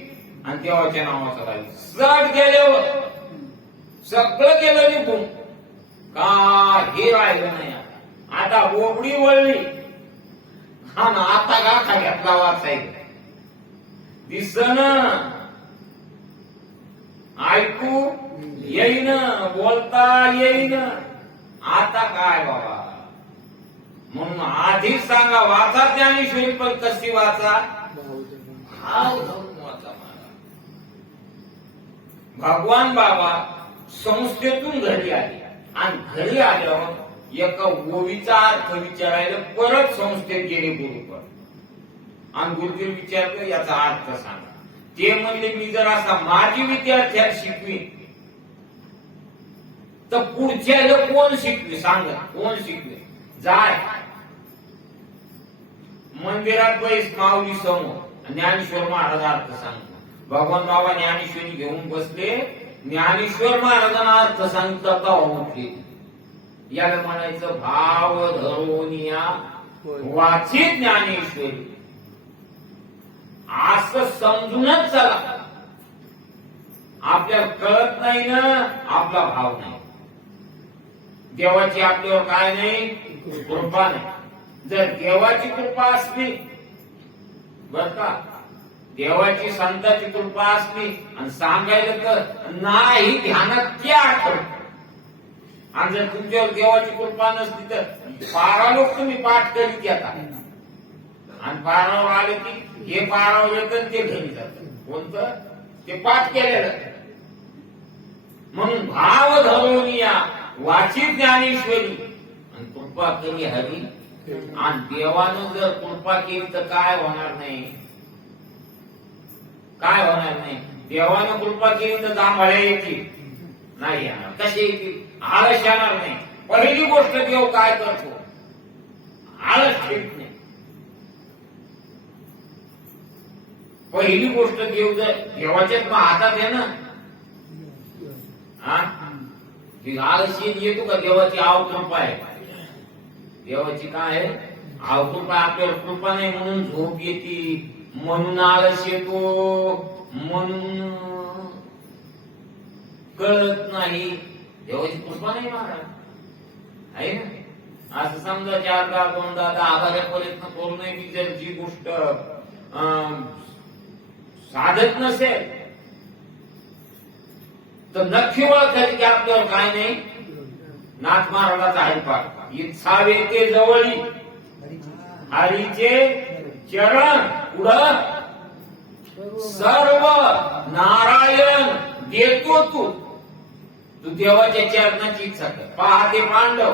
आणि देवाच्या नावाचा राहील. सट गेल्यावर सगळं गेलं निघून काही राहिलं नाही. आता बोबडी वळली हा ना. आता गाठा घेतला वाचायला दिसन, ऐकू येईन, बोलता येईन. आता काय बाबा? म्हणून आधी सांगा वाचा ज्ञानेश्वरी, पण कशी वाचा? भाव धरून वाचा. भगवान बाबा संस्थेतून घरी आले आणि घरी आल्यावर एका ओवीचा अर्थ विचारायला परत संस्थेत गेले गुरुकर. आणि गुरुदेव विचारलं याचा अर्थ सांगा. ते म्हणले मी जर असा माझी विद्यार्थ्याला शिकवी तर पुढच्या कोण शिकवे? सांगा कोण शिकवे? जाय मंदिरात बैस माऊली समोर ज्ञानेश्वर महाराज अर्थ सांगतो. भगवान बाबा ज्ञानेश्वरी घेऊन बसले. ज्ञानेश्वर महाराजांना अर्थ सांगता उठले. याला म्हणायचं भाव धरोनिया वाची ज्ञानेश्वरी. असं समजूनच चला. आपल्याला कळत नाही ना आपला भाव नाही. देवाची आपल्यावर काय नाही? कृपा नाही. जर देवाची कृपा असली बर का, देवाची संताची कृपा असली आणि सांगायला तर नाही ध्यानात ते आठवत. आणि जर तुमच्यावर देवाची कृपा नसली तर बारा लोक तुम्ही पाठ करीत येतात आणि बारावर आले की हे बारावर येतं ते घरी जातात. कोणतं? ते पाठ केलेलं. म्हणून भाव धरून या वाची ज्ञानेश्वरी आणि कृपा केली हरी. आणि देवानं जर कृपा केली तर काय होणार नाही? काय होणार नाही? देवानं कृपा केली तर जांभळ्या येतील नाही येणार. कसे येतील? आळस येणार नाही. पहिली गोष्ट देव काय करतो? आळस ठेवत नाही. पहिली गोष्ट देव जर देवाच्याच हातात आहे ना. आळस येतो का? देवाची कृपा आहे. देवाची काय आहे? कृपा. आपल्याला कृपा नाही म्हणून झोप येते, म्हणून आळस येतो, म्हणून कळत नाही. देवाची कृपा नाही महाराज आहे ना. असं समजा 4दा 2दा 10 प्रयत्न करूनही जर जी गोष्ट साधत नसेल तर नक्की ओळखायची की आपल्यावर काय नाही. नाथ महाराजाचा हरिपाठ. इच्छावे ते जवळी हरीचे चरण पुढं सर्व नारायण देतो तू. तू देवाच्या चरणाची इच्छा कर. पहाते पांडव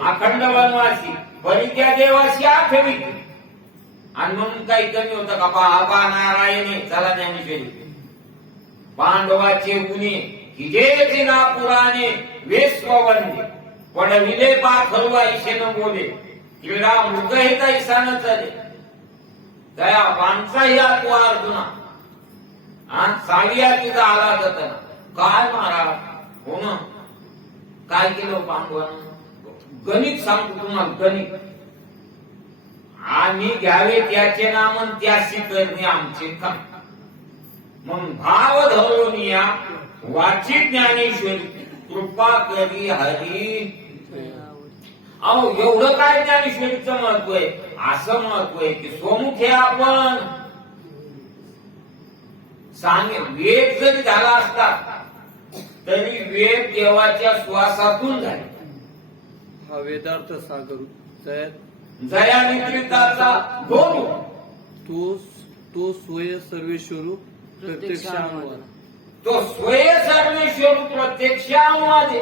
अखंड वनवासी बरी त्या देवाशी आठवी. आणि म्हणून काही कमी होतं का? पहा नारायण चला ज्ञानेश्वरी. पांडवाचे गुन्हे हिजे ना पुराणे वेस्ववंदे पडविले पाखरवा ईशेन बोले क्रीडा मृगहिता ईशान चले दया पांचाही तू अर्जुना आणि साविया तिचा आला जाताना काय महाराज हो ना काय केलं पांडवानं गणित सांगतो तुम्हाला गणित आम्ही घ्यावे त्याचे नाम आणि त्याशी करणे आमचे काम मग भाव धरून या वाची ज्ञानेश्वरी कृपा करी हरी अहो एवढं काय ज्ञानेश्वरीचं महत्व आहे असं महत्व आहे की स्वमुखे आपण सांगे वेद जरी झाला असता तरी वेद देवाच्या श्वासातून झाले हा वेदार्थ सागर जया निकृताचा दोन तो स्वय सर्वेश्वरू प्रत्यक्षानुवाद तो स्वय सर्वेश्वर प्रत्यक्षानुवाद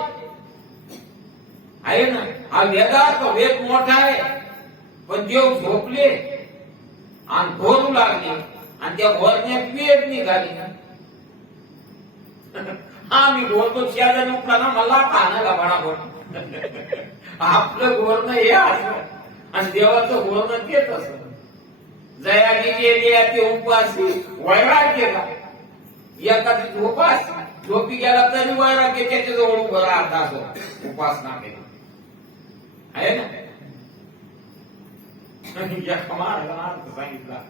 आहे ना हा वेदार्थ वेद मोठा आहे पण देव झोपले आणि घोरू लागले आणि त्या घोरण्यात वेद निघाली हा मी बोलतो शेजारी उठला ना मला कानाला बडाबड आपलं घोरणं हे असं आणि देवाचं घोरणं तेच असं जयाची गेली ते उपासी वैराग्य का एखादी उपास झोपी गेला तरी वैराग्य त्याच्या जवळ उभं राहत असं उपासना केली आहे ना एका महाराजांना अर्थ सांगितला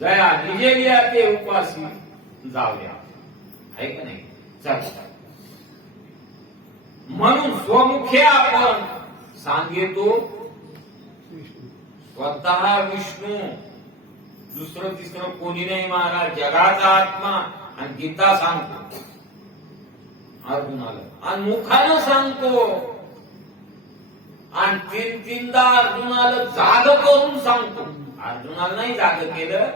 जया निजेली ते उपासी जाऊ द्या आहे का नाही चल म्हणून स्वमुखे आपण सांगतो स्वतः विष्णू दुसरं तिसरं कोणी नाही महाराज जगाचा आत्मा आणि गीता सांगतो अर्जुनाला आणि मुखानं सांगतो आणि तीनदा अर्जुनाला जाग करून सांगतो अर्जुनाला नाही जाग केलं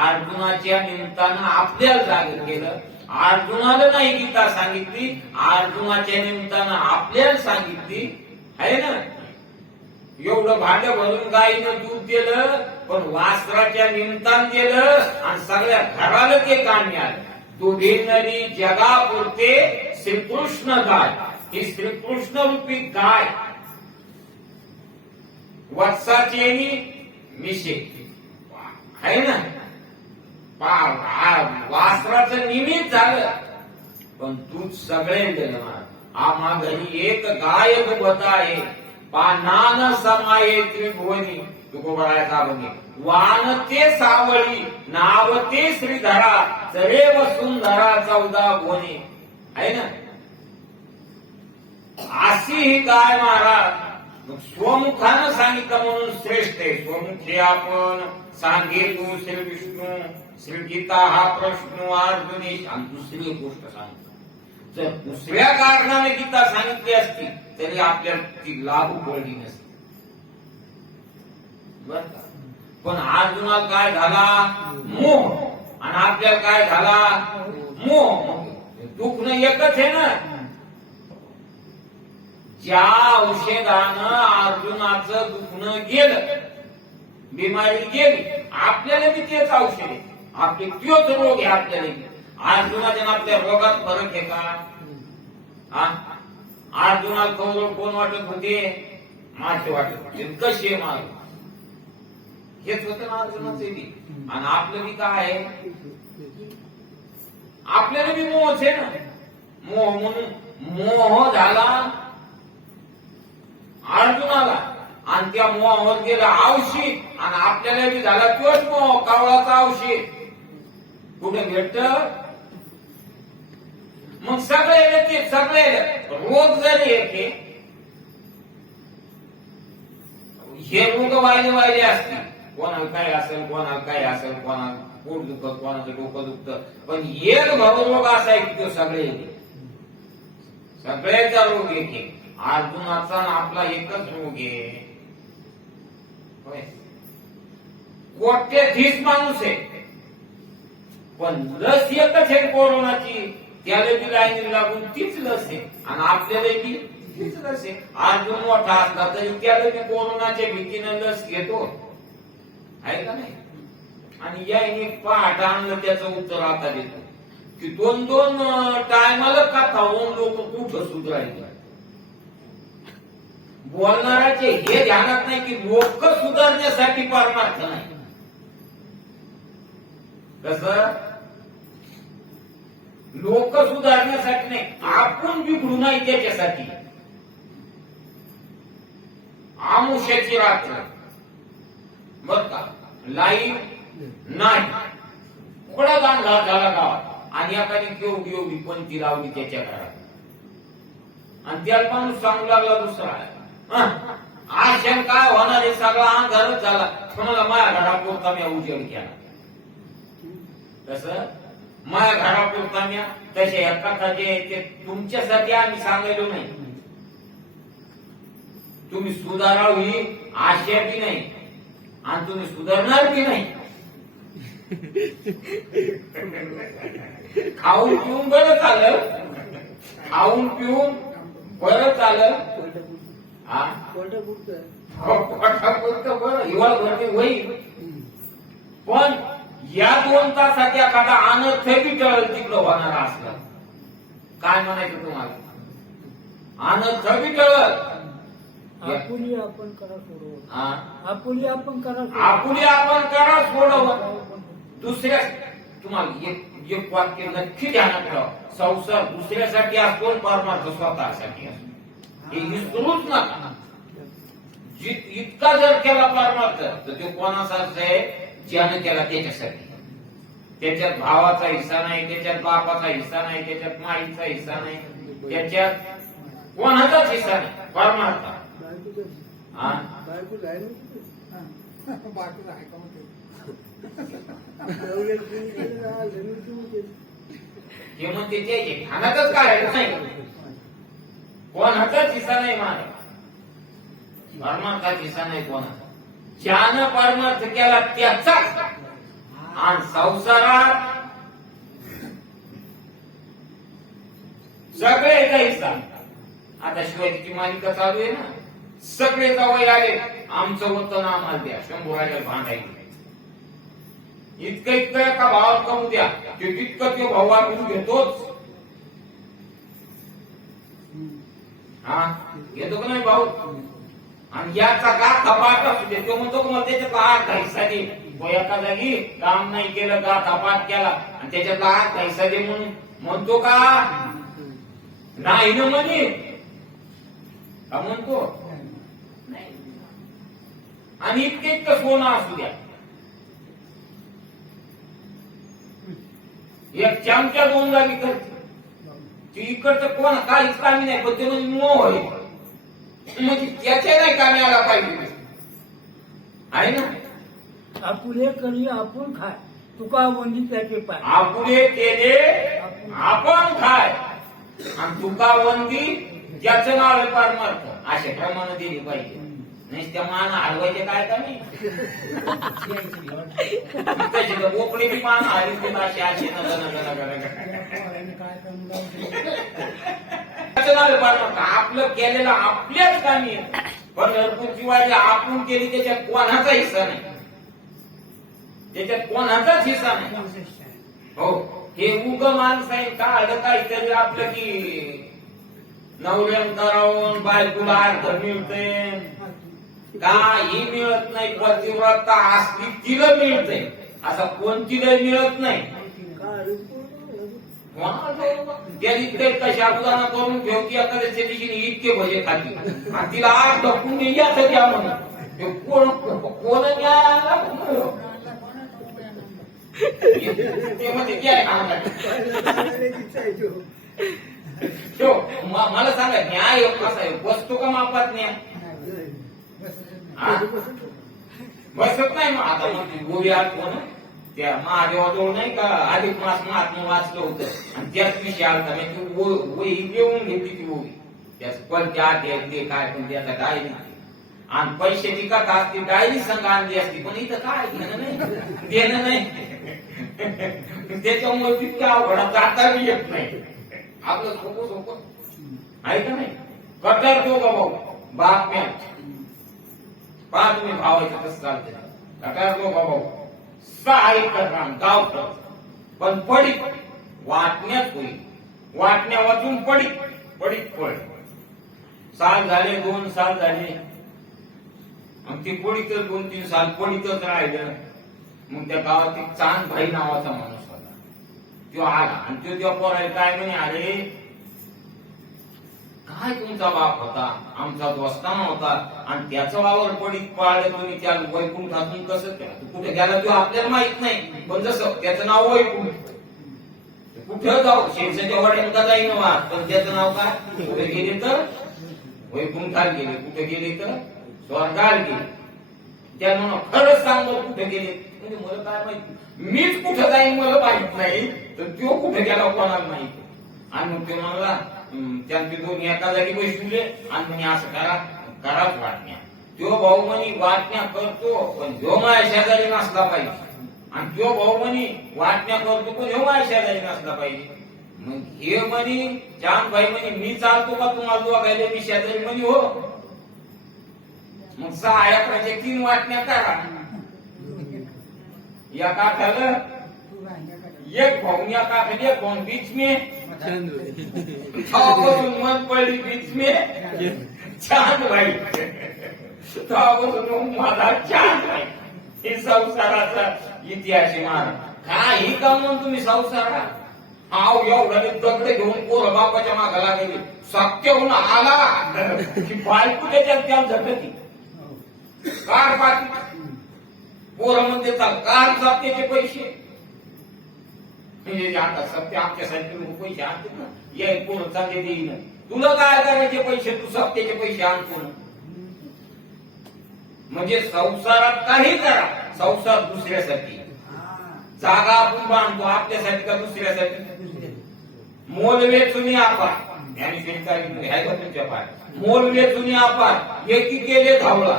अर्जुनाच्या निमित्तानं आपल्याला जाग केलं अर्जुनाला नाही गीता सांगितली अर्जुनाच्या निमित्तानं आपल्याला सांगितली आहे ना एवढं भांड भरून गाईनं दूध दिलं पण वासराच्या निमित्तानं दिलं आणि सगळ्या घराला ते कामी आलं दोघे नदी जगापुरते श्रीकृष्ण गाय ही श्रीकृष्ण रूपी गाय वत्साचे मिशे आहे ना वासराचं निमित्त झालं पण तू सगळे दिलं आम्हा घरी एक गाय दुभत आहे पानान समाये त्रिभुवनी तुकोबरायचा बने वान ते सावळी नाव ते श्रीधरा चरे वसुंधरा 14 भुवनी आहे ना अशी ही गाय महाराज स्वमुखानं सांगितलं म्हणून श्रेष्ठ आहे स्वमुखे आपण सांगेतो श्री विष्णू श्री गीता हा प्रश्न अर्जुनी आणि दुसरी गोष्ट सांगतो जर दुसऱ्या कारणाने गीता सांगितली असती तरी आपल्याला ती लागू पडली नसती बर का पण अर्जुनाला काय झाला मोह आणि आपल्याला काय झाला मोह दुखणं एकच आहे ना ज्या औषधानं अर्जुनाचं दुखणं गेलं बिमारी गेली आपल्याला बी तेच औषध आहे आपले तोच रोग आहे आपल्याला अर्जुनाच्या आपल्या रोगात फरक आहे का अर्जुनाला कौरव कोण वाटत होते मासे वाटत होते कसे मार हेच होतं ना अर्जुनाचे बी आणि आपलं बी काय आहे आपल्याला बी मोहच आहे ना मोह म्हणून मोह झाला अर्जुनाला आणि त्या मोहावर गेला औषध आणि आपल्याला बी झाला तोच मोह कावळाचा औषध कुठे भेटत मग सगळे रोग जरी येते हे रोग वाहिले असतील कोणाला काय असेल कोणाला काय असेल कोणाला पोट दुखत कोणाचं डोकं दुखतं पण एक रोग असा आहे की तो सगळे येते सगळ्याचा रोग येते अर्जुनाचा आपला एकच रोग आहे कोट्यधीश माणूस आहे पण लस एकच आहे कोरोनाची त्याला बी लाईन लागून तीच लस आहे आणि आपल्याला बी तीच लस आहे अर्जुन मोठा असला तरी त्याला बी कोरोनाच्या भीतीनं लस घेतो आहे का नाही आणि याने पहाट आणलं त्याचं उत्तर आता देतो की दोन दोन टायमाला कथा होऊन लोक कुठं सुधारायचे. बोलणाऱ्याचे हे ध्यानात नाही की लोक सुधारण्यासाठी परमार्थ नाही. कसं लोक सुधारण्यासाठी नाही, आपण बिघडू नाही त्याच्यासाठी. आमुष्याची रात्र बर का, लाईट नाही, थोडा गांधार झाला गावात आणि एखादी केवढी पंथी लावली त्याच्या घरात आणि त्याला माणूस सांगू लागला दुसरा आशा काय होणार आहे, सगळा अंधारच झाला, कोणाला माझ्या घरापुरता मी उजेड केला. कसं माझ्या घरापुरता मी तसे या कथा जे आहे ते तुमच्यासाठी आम्ही सांगायलो नाही. तुम्ही सुधारावी आशा बी नाही आणि तुम्ही सुधारणार बी नाही. खाऊन पिऊन बरं चालं, खाऊन पिऊन बरं चालं, पोटापुरतं बरं हिवाळ भरते होईल. पण या 2 तासात एखादा अनर्थ बी टळल तिकडं होणार असलं, काय म्हणायचं तुम्हाला, अनर्थ बी टळल. आपुली आपण करा सोडव, हा? आपुली आपण करा आपुली आपण करा सोडव. दुसऱ्या तुम्हाला एक वाक्य नक्की ध्यानात ठेवा, संसार दुसऱ्यासाठी असतो, परमार्थ स्वतःसाठी असतो. हे विसरूच नका. इतका जर केला परमार्थ तर तो कोणासारखा आहे, ज्यानं केला त्याच्यासाठी. त्याच्यात भावाचा हिस्सा नाही, त्याच्यात बापाचा हिस्सा नाही, त्याच्यात माईचा हिस्सा नाही, त्याच्यात कोणाचाच हिस्सा नाही, परमार्थ. हा बायको जायला बायको आहे का हे म्हणते त्याचे ठाण्यातच काय नाही, कोणाचाच हिस्सा नाही माझा, परमार्थाचा हिस्सा नाही कोणाचा. ज्यानं परमार्थ केला त्याचाच. आणि संसारात सगळ्याचा हिस्सा. आता शिवाजीची मालिका चालू आहे ना, सगळे जवळ आले, आमचं होतं ना आम्हाला द्या, 100 भांडायला. इतकं एका भावात कमू द्या, ते तितकं ते भाऊ वाटून घेतोच. हा घेतो का नाही भाऊ. आणि याचा का कपाट असू दे, तो म्हणतो मग त्याच्यातला 8 हिस्सा दे. एका जागी काम नाही केलं का कपाट केला आणि त्याच्यातला 8 हिस्सा दे म्हणून म्हणतो का नाही ना म्हणे, का म्हणतो नाही. आणि इतकं सोनं असू द्या, एक चमच्या 2 जागी करते ती, इकडचं कोण काहीच कामी नाही, पण ते म्हणजे मोह आहे, म्हणजे त्याच्या नाही कामी आला पाहिजे आहे ना. आपुले करी आपण खाय, तुका वंदी त्याचे पाय. आपुले केले आपण खाय आणि तुकावंदी ज्याचं नाव आहे परमार्थ, अशा प्रमाणे दिली पाहिजे. नाही त्या मान हलवायचे काय का नाही, त्याची बोकडी बी मान हलवते अशी अशी परमार्थ. आपलं केलेलं आपल्याच कामी आहे, पण घरपुरची वाजी आपण केली त्याच्यात कोणाचा हिस्सा नाही, त्याच्यात कोणाचाच हिस्सा नाही. हो हे उग माणसं आहे का आलं काहीतरी आपलं की नवऱ्यान करावं, बायकोला अर्थ मिळतंय, काही मिळत नाही. पतिव्रता असली तिला मिळते, असं कोणतीला मिळत नाही. त्या इतके कशा उदाहरण करून ठेवती एखाद्या दिवशी इतके भजे खाती आणि तिला आग ढकून याचं द्या म्हणून कोण न्यायाला ते म्हणजे मला सांगा न्याय कसा आहे, बसतो का मापात न्याय बसत नाही. मग आता म्हणते गोळी आठवण त्या महादेवाजवळ नाही का अधिक मास महात्मा वाचलं होतं आणि त्याच विषय आलता म्हणजे वही लिहून घेतली ती ओवी, त्याच कोणत्या ते काय पण त्याचा डायरी आणि पैशाची कथा असती डायरी संघ आणली असती, पण इथं काय घेणं नाही देणं नाही. त्याच्यामुळे तितक्या अवघडात जाता बी येत नाही. आपलं सोपं सोपं आहे का नाही. कटर तो का भाऊ बातम्या पहा तुम्ही भावायचं कसं चालतं. कटर तो का भाऊ 6 एकर रान गाव पण पडीत वाटण्यात होईल. वाटण्या वाचून पडीत पडीत पड. साल झाले, 2 साल झाले, मग ती पडीतच 2-3 साल पडीतच राहिलं. मग त्या गावात एक चांदभाई नावाचा माणूस होता. तो आला आणि तो त्या पोराला काय म्हणे, अरे काय तुमचा बाप होता, आमचा दोस्ताना होता, आणि त्याचं वावर पडीत पाळलं तुम्ही, त्या वैकुंठातून कसं केलं, तू कुठे गेला तो आपल्याला माहित नाही, पण जसं त्याचं नाव वैकुंठ, कुठं जाऊ शेषाच्या वाड्यात जाईन वा, पण त्याचं नाव काय, कुठे गेले तर वैकुंठात गेले, कुठे गेले तर स्वर्गात गेले. त्यानं खरंच सांगतो कुठे गेले, म्हणजे मला काय माहिती, मीच कुठं जाईन मला माहित नाही, तर तो कुठे गेला कोणाला माहिती. आणि मग ते मला त्यांचे 2 एका जागी बसले आणि म्हणे असं कराच वाटण्या. तो भाऊ म्हणे वाटण्या करतो, पण ह्यो माझ्या शेजारी नसला पाहिजे, आणि तो भाऊ म्हणे वाटण्या करतो, पण ह्यो माझ्या शेजारी नसला पाहिजे. मग हे म्हणे चांदभाई म्हणे मी चालतो का तुम्हाला दोघायला, मी शेजारी म्हणे हो. मग 6 एकराच्या 3 वाटण्या करा. या काठाला एक भाऊ, या काठाला एक भाऊ, बीच में मन पडली, बीच में चांदभाई. माझा चांदभाई. हे संसाराचा इतिहास मार काही का म्हणून तुम्ही संसारा आव एवढ्याने दगड घेऊन पोर बापाच्या मागाला गेले, सत्य होऊन आला की बायको त्याच्यात झटती कार बाकी पोर म्हणते कार सत्याचे पैसे, म्हणजे आता सत्य आमच्यासाठी लोक पैसे आणतात ना, ये पोर चांगले देईन, तुला काय करायचे पैसे, तू सत्याचे पैसे आणतो ना. म्हणजे संसारात काही करा, संसार दुसऱ्यासाठी, जागा आपण बांधतो आपल्यासाठी का दुसऱ्यासाठी. मोल वेचून अपार, तुमच्या पाय मोल वेचून अपार, एकी केले धावला,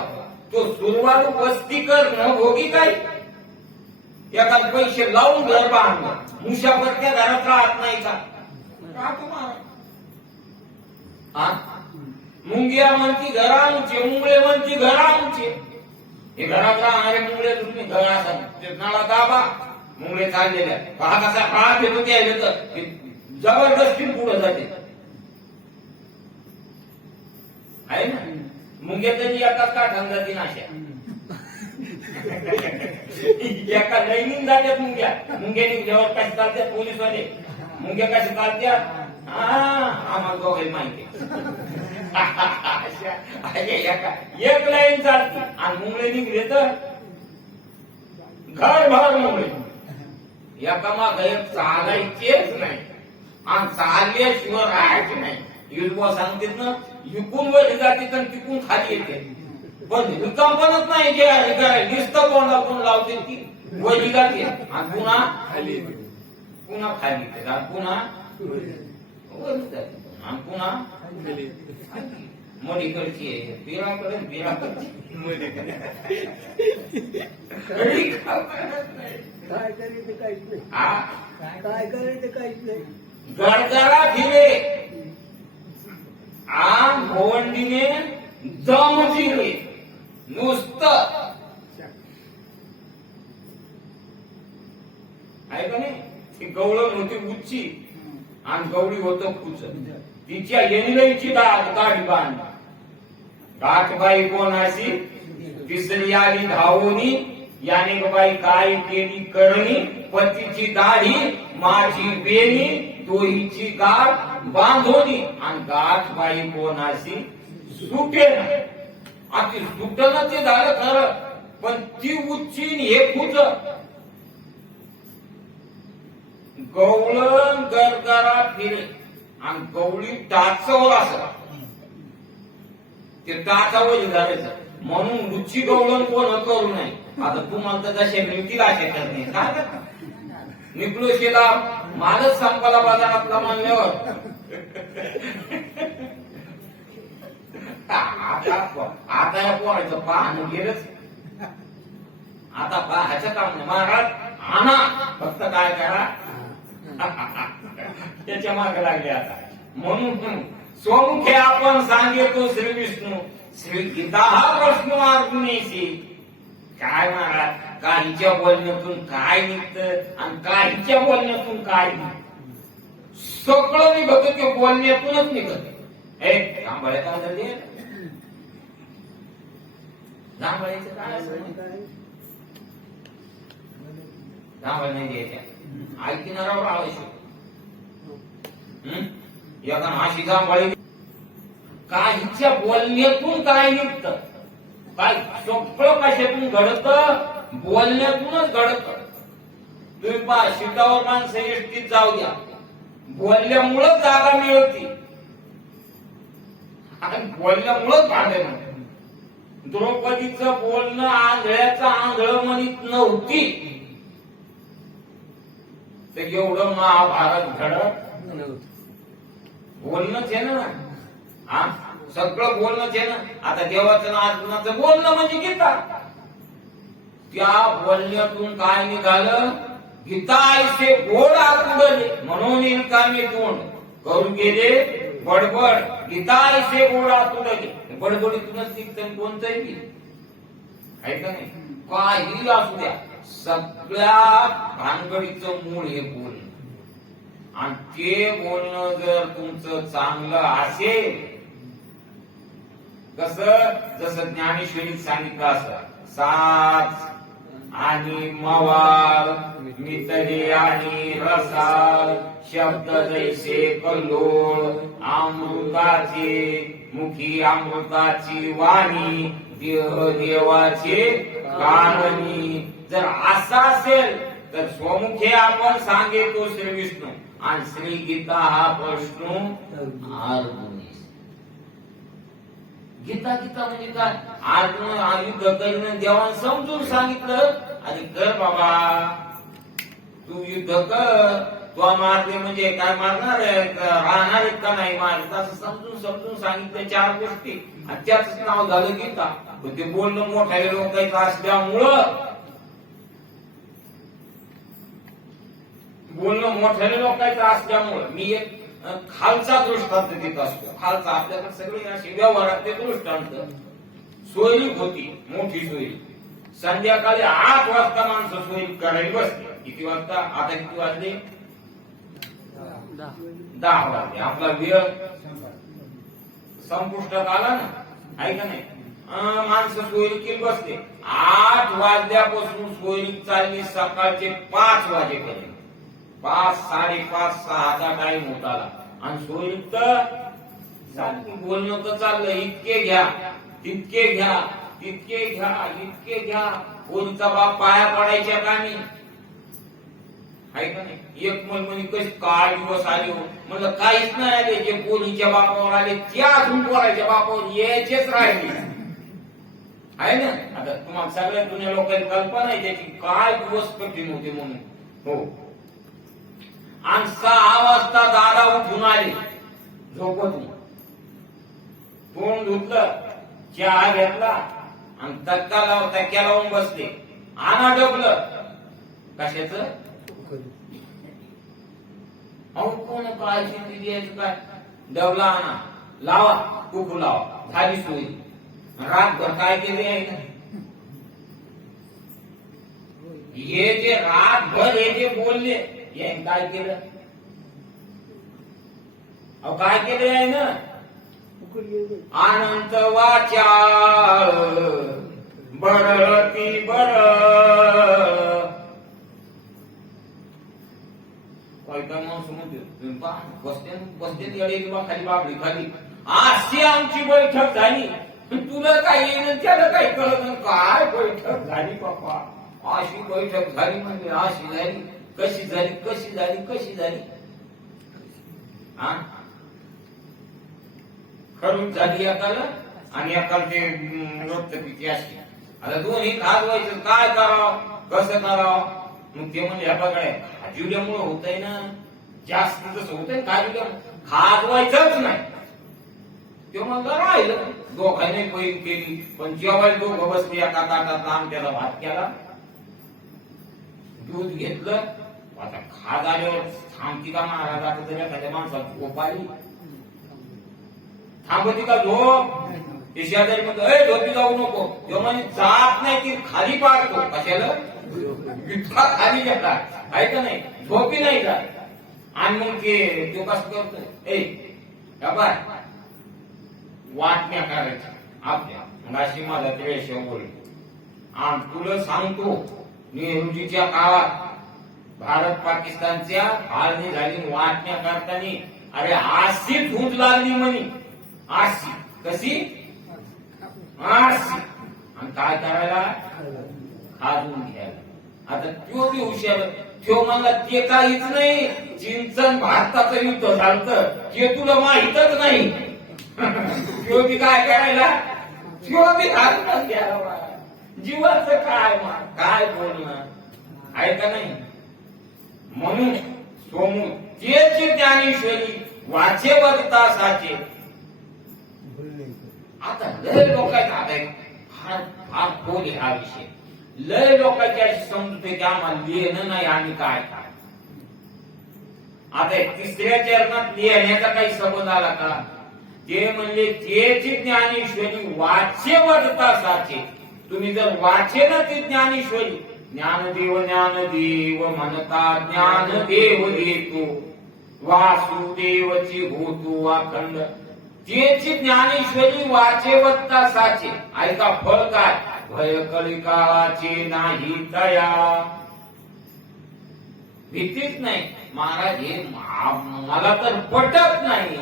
तो सुरुवात वस्ती कर न भोगी काय, एका पैसे लावून घर बांधलं, मुशाफरच्या घरात राहत नाही का मुंगिया म्हणती घरा आमचे, मुंगळे म्हणती घरा आमचे. हे घरात राहणारे मुंगळे तुम्ही घरात नाळा दाबा, मुंगळे चाललेल्या पहा कसा पहा फेकून द्यायला तर जबरदस्ती पुढे जाते आहे ना. मुंग्या तरी एकाच काठान जाते नाशा, एका लाईनीन जात्यात मुंग्या. मुंग्यानी जेव्हा कशी चालतात पोलीसवाले, मुंग्या कशी चालत्यात आम्हाला दोघे माहिती. एक लाईन चालते आणि मुंगळे निघले तर घर भर मुंगळे, एका माग एक चालायचेच नाही आणि चालल्याशिवाय राहायचे नाही. युवा सांगतात ना, इकून वर जाते तर तिकून खाली येते, पण रिकामपणच नाही जे नुसतं कोणाला कोण लावते ती वरी जाते आणि पुन्हा खाली पुन्हा खाली येते आणि पुन्हा वर जाते आणि पुन्हा मोडीकडची आहे, बिराकडे बिराकडची काय करायचं काहीच नाही, काय करायचं काहीच नाही. गरगरा फिरे आम भोवंडीने दम फिरे, नुसतं आहे का नाही. ती गवळण होती उच्ची आणि गवळी होतं कुच, तिच्या येणीची गाडी बांध. गाठबाई कोणाशी तिसरी आली धावोनी, याने बाई काय केली करणी, पतीची दाढी माझी बेनी, तोहीची गाठ बांधोनी, आणि गाठबाई कोणाशी सुटे ना. आता सुटणं ते झालं खरं, पण ती उच्ची हे कुच. गवळण गरगरा फिरे आणि गवळी टाचावर असं ते टाचावर धरायचं, म्हणून उच्ची गवळण कोण करू नये. आता तुम्हाला तर जसे मिळतील असे करणे काय करता. निघलो शेला मालच संपाला बाजारातला म्हणल्यावर आता या पोराचं पाहणं गेलंच. आता पाहायचं काम नाही, महाराज आणा फक्त काय करा त्याच्या मागे लागले आता. म्हणून स्वमुखे आपण सांगेतो श्री विष्णू, श्री गीता हा प्रश्न अर्जुनेशी. काय महाराज काहीच्या बोलण्यातून काय निघतं आणि काहीच्या बोलण्यातून काय निघतं. सगळं निघत ते बोलण्यातूनच निघत. जांभळ्याचा झाले जांभळ्याचं काय जांभळ नाही द्यायच्या ऐकणारावर आवश्यक. एका अशी जांभळी काहीच्या बोलण्यातून काय निघतं, काय सगळं कशातून घडत, बोलण्यातूनच घडत. तुम्ही पहा शिटावर माणसं एसटीत जाऊ द्या, बोलल्यामुळं जागा मिळते आणि बोलल्यामुळंच भांडण. द्रौपदीचं बोलणं आंधळ्याचं आंधळ म्हणत नव्हती, तर एवढं महाभारत घडत बोलणंच आहे ना. हा सगळं बोलणंच आहे ना. आता देवाचं नाथनाचं बोलणं म्हणजे गीता. त्या बोलण्यातून काय निघालं, गीता ऐसे गोड आतुडले म्हणून इनकामी तोंड करून गेले बडबड. गीता ऐसे गोड आतुडले बडबडीतूनच निघतं कोणतंही आहे का नाही. काही असू द्या, सगळ्या भानगडीचं मूळ हे बोलणं. आणि ते बोलणं जर तुमचं चांगलं असेल, कसं जसं ज्ञानेश्वरीत सांगितलं असं, साच आणि मवाळ मितळे आणि रसाळ शब्द जैसे कल्लोळ अमृताचे मुखी अमृताची वाणी देह देवाचे काननी. जर असा असेल तर स्वमुखे आपण सांगेतो श्री विष्णू आणि श्री गीता हा प्रश्न अर्जुनी. गीता गीता म्हणजे काय, अर्जुन युद्ध करीन देवान समजून सांगितलं आणि कर बाबा तू युद्ध कर. तो मारले म्हणजे काय मारणार राहणार आहेत का नाही मारत असं समजून समजून सांगितलं चार गोष्टी आणि त्याच नाव झालं गीता. पण ते बोलणं मोठ्या लोकांचं असल्यामुळं, बोलणं मोठ्या लोकांचं असल्यामुळं मी एक खालचा दृष्टांत देत असतो. खालचा आपल्याकडे सगळे असे व्यवहारातले दृष्टांत. सोयरी होती मोठी सोयरी. संध्याकाळी 8 वाजता माणसं सोयरी करायला बसली. किती वाजता, आता किती वाजले, 10 वाजले. आपला वेळ संपुष्टात आला ना, आहे का नाही. माणसं सोयरी केली बसले. 8 वाजल्यापासून सोयरी चालली सकाळचे 5 वाजेपर्यंत. 5, 5:30, 6चा टाइम होत आला आणि सोयरीत बोलणं तर चाललं, इतके घ्या तितके घ्या तितके घ्या इतके घ्या. कोणचा बाप पाया पडायच्या कामी, आहे का नाही. एक म्हणे कशी काय दिवस आले हो, म्हणलं काहीच नाही आले. जे पोलीच्या बापावर आले ते अजून पोराच्या बापावर यायचेच राहिले, आहे ना. आता तुम्हाला सगळ्या जुन्या लोकांनी कल्पना आहे त्याची, काय दिवस कठीण होते म्हणून. हो. आणि 6 वाजता दादा उठून आले झोपतून, तोंड धुतलं, चहा घेतला आणि तक्क्या लावून बसले. आणा डबलं कशाच, अहो कोण काय शिंदी द्यायचं काय, डबला आणा, लावा कुकू लावा, झाली सोय. रातभर काय केले आहे ना, हे जे रातभर हे जे बोलले यांनी काय केलं, अहो काय केले आहे ना. अनंत वाचाळ बरती बर बसते येडे खाली बाबडी खाली. अशी आमची बैठक झाली, तुला काय येणं त्याला काय कळत नाही. काय बैठक झाली बाप्पा, अशी बैठक झाली म्हणजे अशी झाली, कशी झाली कशी झाली कशी झाली. हा खरून झाली एकाला आणि एकाला ते रक्तपिती अशी. आता दोन्ही खाजवायचं, काय करावं कसं करावं. मग ते म्हणजे ह्या बघाय खाजुल्यामुळे होत आहे ना, जास्त जसं होत आहे खाजवायचंच नाही. ते म्हणलं राहिलं, दोघांनी पैल केली, पण जेवायला दोघं बसली एका ताटात, आमच्याला भात केला, दूध घेतलं. आता खाज आल्यावर थांबती का महाराज, आता जर एखाद्या माणसाला झोप आली थांबती का झोप. ते शेजारी म्हणतो झोपी जाऊ नको, तेव्हा म्हणजे जात नाही ती खाली पाडतो. कशाला इतका खाली घेतला, आहे का नाही, झोपी नाही जात. आणि मग तो कसं करतोय बाय वाटण्या करायच्या आपल्या मग अशी माझा द्वेष बोल आणि तुला सांगतो नेहरूजीच्या काळात भारत पाकिस्तानच्या फाळणी झाली वाटण्या करताना अरे आशी झूंज लागली म्हणे आशी कशी आशी आणि काय करायला खाजून घ्यायला आता तो बी हुशार तो म्हणला ते काहीच नाही चीनचं भारताचं युद्ध झालं ते तुला माहीतच नाही तो बी काय करायला तो बी घालून घ्यायला जीवाचं काय बोलणं आहे का नाही म्हणून सोमू तेच ज्ञानेश्वरी वाचे बघता साचे आता लय लोकांचा आता फार फार खोल हा विषय लय लोकांच्या समजते की आम्हाला लिहिणं नाही आणि काय काय आता तिसऱ्या चरणात लिहिण्याचा काही संबंध आला का ते म्हणले तेच ज्ञानेश्वरी वाचे बघता साचे तुम्ही जर वाचे ना ती ज्ञानेश्वरी ज्ञानदेव म्हणता ज्ञानदेव देतो वासुदेवची होतो अखंड तेची ज्ञानेश्वरी वाचे बत्ता साचे ऐका फळ काय भय कलिकाचे नाही तया भीतीच नाही महाराज हे मला तर पटत नाही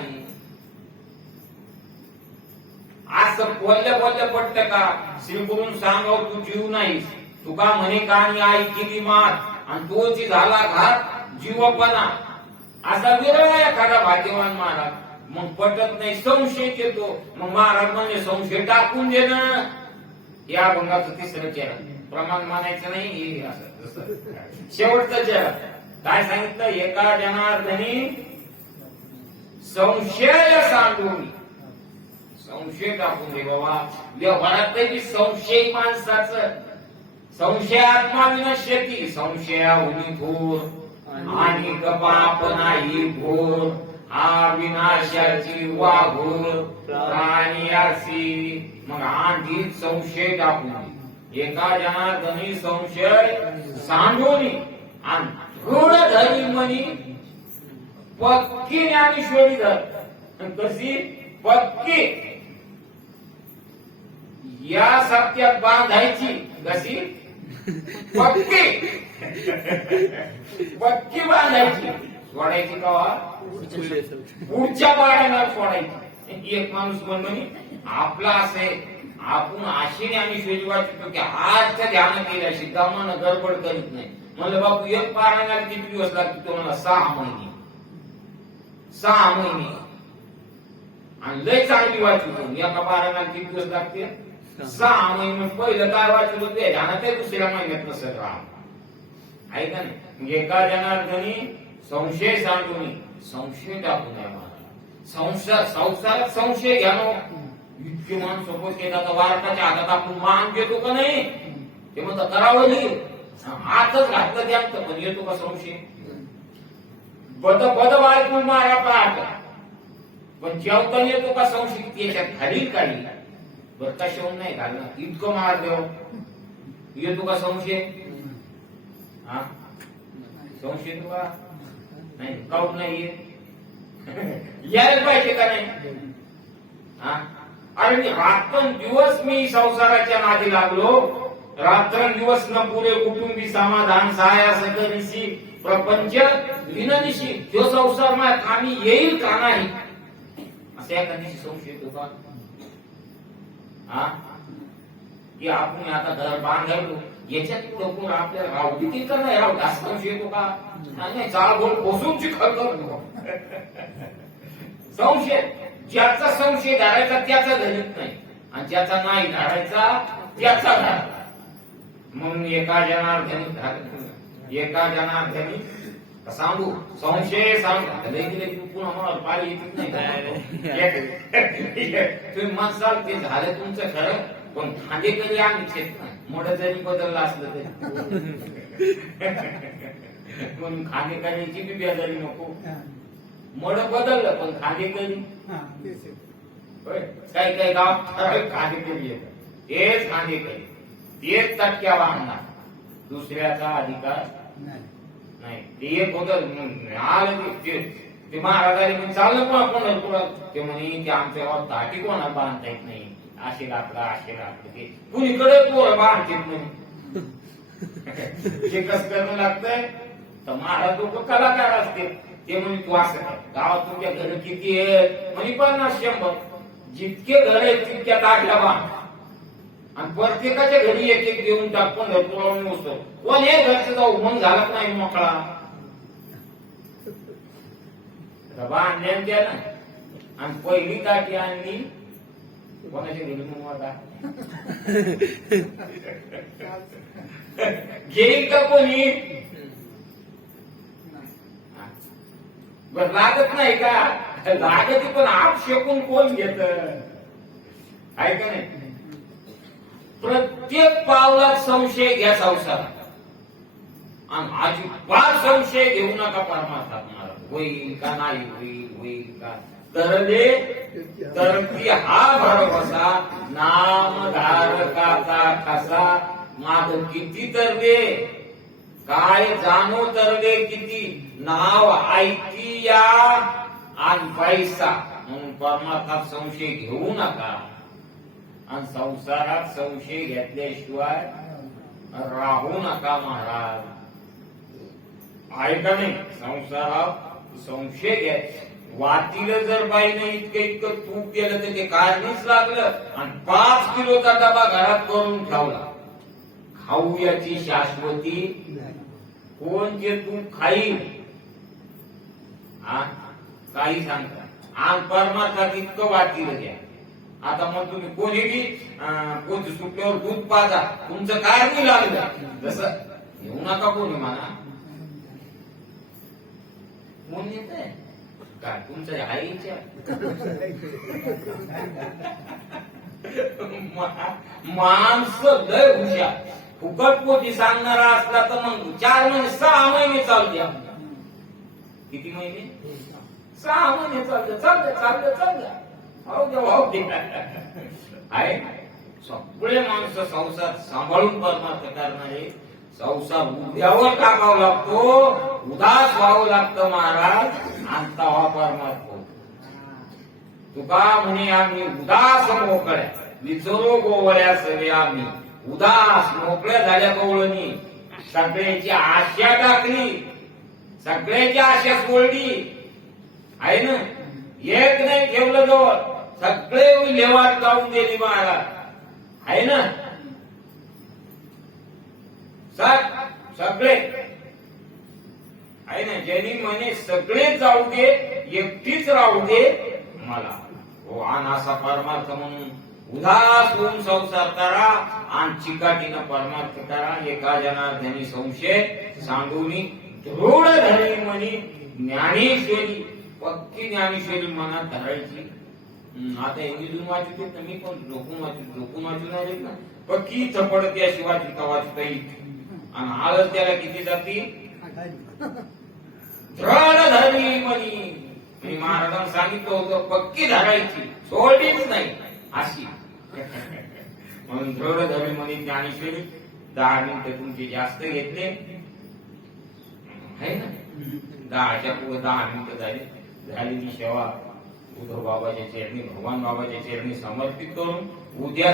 असं बोलल्या पटत का श्रीगुरून सांगाव तू जीव नाहीस तुका म्हणे कानी आई किती मात आणि तोची झाला घात जीवपणा असा विरळ एखादा भाग्यवान महाराज मग पटत नाही संशय येतो मग महाराज म्हणजे संशय टाकून देणं या भंगाचं तिसरं चरण प्रमाण मानायचं नाही असं शेवटचं चरण काय सांगितलं एका जनार्दनी संशय सांगून संशय टाकून दे बाबा व्यवहारात संशय माणसाचं संशय आत्मा विनश्यती संशयाहुनी घोर आणि पाप नाही घोर हा विनाशाची वाघोर प्राणी असी मग आणखी संशय टाकून एका जनार्दनी संशय सांडून आणि थोडं धरी म्हणी पक्की ज्ञानेश्वरी धर कशी पक्की या सत्यात बांधायची कशी पक्की पक्की बांधायची सोडायची कवा पुढच्या पाड्याला सोडायची एक माणूस म्हणे आपला असे आपण अशी ज्ञानेश्वरी वाचतो की आजच्या ध्यान केल्याशी दमानं गडबड करीत नाही म्हणलं बापू एक पारायणाला किती दिवस लागते तो मला 6 महिने 6 महिने आणि लय चांगली वाचतो एका पारायणाला किती दिवस लागते 6 महिने पहिलं काय वाचलं ते ध्यानात दुसऱ्या महिन्यात नसत राहा ऐका नाही एका जनार्दनी संशय सांगून संशय टाकून द्या मला संसारात संशय घ्या नो इतके माणसं पोचते आता वारटाच्या हातात आपण मान घेतो का नाही ते म्हणतात करावं नाही हातच घातलं द्याचं पण येतो का संशय बद वाळकून मारा पाहत पण जेवताना येतो का संशय त्याच्यात घालील काढी बरं कशावून नाही घालणार इतकं मार देव येतो का संशय हा संशय तुला नाही काऊन नाहीये यायला पाहिजे का नाही हा अरे मी रात्रंदिवस मी संसाराच्या नादी लागलो रात्रंदिवस न पुरे कुटुंबी समाधान सहाय्या सकरिशी प्रपंच विननिशी तो संसार माझ्या कामी येईल का नाही असे एखाद्याशी संशय येतो का हा की आपण आता घर बांधायलो याच्यात लोक आपल्याला रावटी का नाही रावटी असं संशय येतो का नाही चाळ बोल पोसून चिखल करतो संशय ज्याचा संशय धारायचा त्याचा धरीत नाही आणि ज्याचा नाही धारायचा त्याचा धार म्हणून एका जनार्दनी सांगू संशय सांग पुन्हा मला पाळी येतच नाही तुम्ही मसाल ते झालं तुमचं खरं पण खांदे कधी आम्हीच येत नाही मोठं जरी बदललं असलं तरी म्हणून खांदे करायची बी बेजारी नको मड बदललं पण खांदेकरी काही काही गाव ठराविक खांदेकरी येतात तेच खांदेकरी तेच चटक्या बांधणार दुसऱ्याचा अधिकार नाही ते एक होत आलं ते महाराजांनी पण चाललं पण पंढरपुरात ते म्हणे ते आमच्या गावात दाटी कोणा बांधता येत नाही असे लागलं ते कुणीकडे पोरं बांधतात म्हणे हे कसं करणं लागतंय तर महाराज लोक कलाकार असते ते म्हणे तू असं कर गावात तुमच्या घर किती आहेत म्हणे 50-100 जितके घर आहेत तितक्या ताटल्या बांध आणि प्रत्येकाच्या घरी एक एक देऊन टाक पंढरपुरावर नसतो कोण हे घरचं जाऊ मन घालत नाही मोकळा बांधल्या त्या ना आणि पहिली ताटी आणली कोणाच्या घरी मग आता घेईल का कोणी बरं लागत नाही का लागत पण आप शेकून कोण घेत आहे का नाही प्रत्येक पावलात संशय घ्या संसारात आणि अजिबात संशय घेऊ नका परमार्थात मला होईल का नाही होईल का तर ती हा भरवसा नामधारकाचा ठसा माग किती तर दे काय जाणो तर दे किती नाव ऐकी या आणि पैसा म्हणून परमार्थात संशय घेऊ नका आणि संसारात संशय घेतल्याशिवाय राहू नका महाराज ऐका नाही संसारात संशय घ्या वाटीला जर बाईने इतकं तूप केलं तर ते कारणीच लागलं आणि 5 किलोचा डबा घरात करून ठेवला खाऊ याची शाश्वती कोण जे तूप खाईल काही सांगता आणि परमार्थात इतकं वाटीला घ्या आता मग तुम्ही कोणी बी कोण सुटल्यावर दूध पाजा तुमचं काय नाही लागलं जसं घेऊ नका कोणी म्हणा कोण येत आहे काय तुमच्या आईच्या माणसं लय हुशार फुकट पोटी सांगणारा असला तर मग 4 महिने 6 महिने चालू द्या किती महिने 6 महिने चालू आहे सगळे माणसं संसार सांभाळून परमार्थ करणारे संसार उद्यावर टाकावं लागतो उदास व्हावं लागतं महाराज आणि तवा परमार्थ होतो तुका म्हणे आम्ही उदास मोकळ्या विचरो गोवळ्या सवे आम्ही उदास मोकळ्या झाल्या गवळणी सगळ्याची आशा टाकली सगळ्याची आशा सोडली आहे ना एक नाही ठेवलं जवळ सगळे लेवाट लावून दिली महाराज आहे ना सगळे आहे ना ज्यांनी म्हणे सगळे जाऊ दे एकटीच राहू दे मला हो आणि असा परमार्थ म्हणून उदास होऊन संसार करा आणि चिकाटीनं परमार्थ करा एका जनार्दनी संशय सांगून दृढ धरणी म्हणी ज्ञानेश्वरी पक्की ज्ञानेश्वरी मनात धरायची आता इंग्लिशून वाचतो तर मी पण झोपून वाचणार ना पक्की थपडते अशी वाचिता वाचता येईल आणि आळस त्याला किती जाती दृढ धरणी म्हणी महाराजांनी सांगितलं होतं पक्की धरायची सोडलीच नाही अशी म्हणून दृढ धरणी म्हणी ज्ञानेश्वरी 10 मिनिटं तुमचे जास्त घेतले आहे ना 10च्या पुढे 10 मिनिटं झालेली सेवा उद्धव बाबाच्या चरणी भगवान बाबाच्या चरणी समर्पित करून उद्या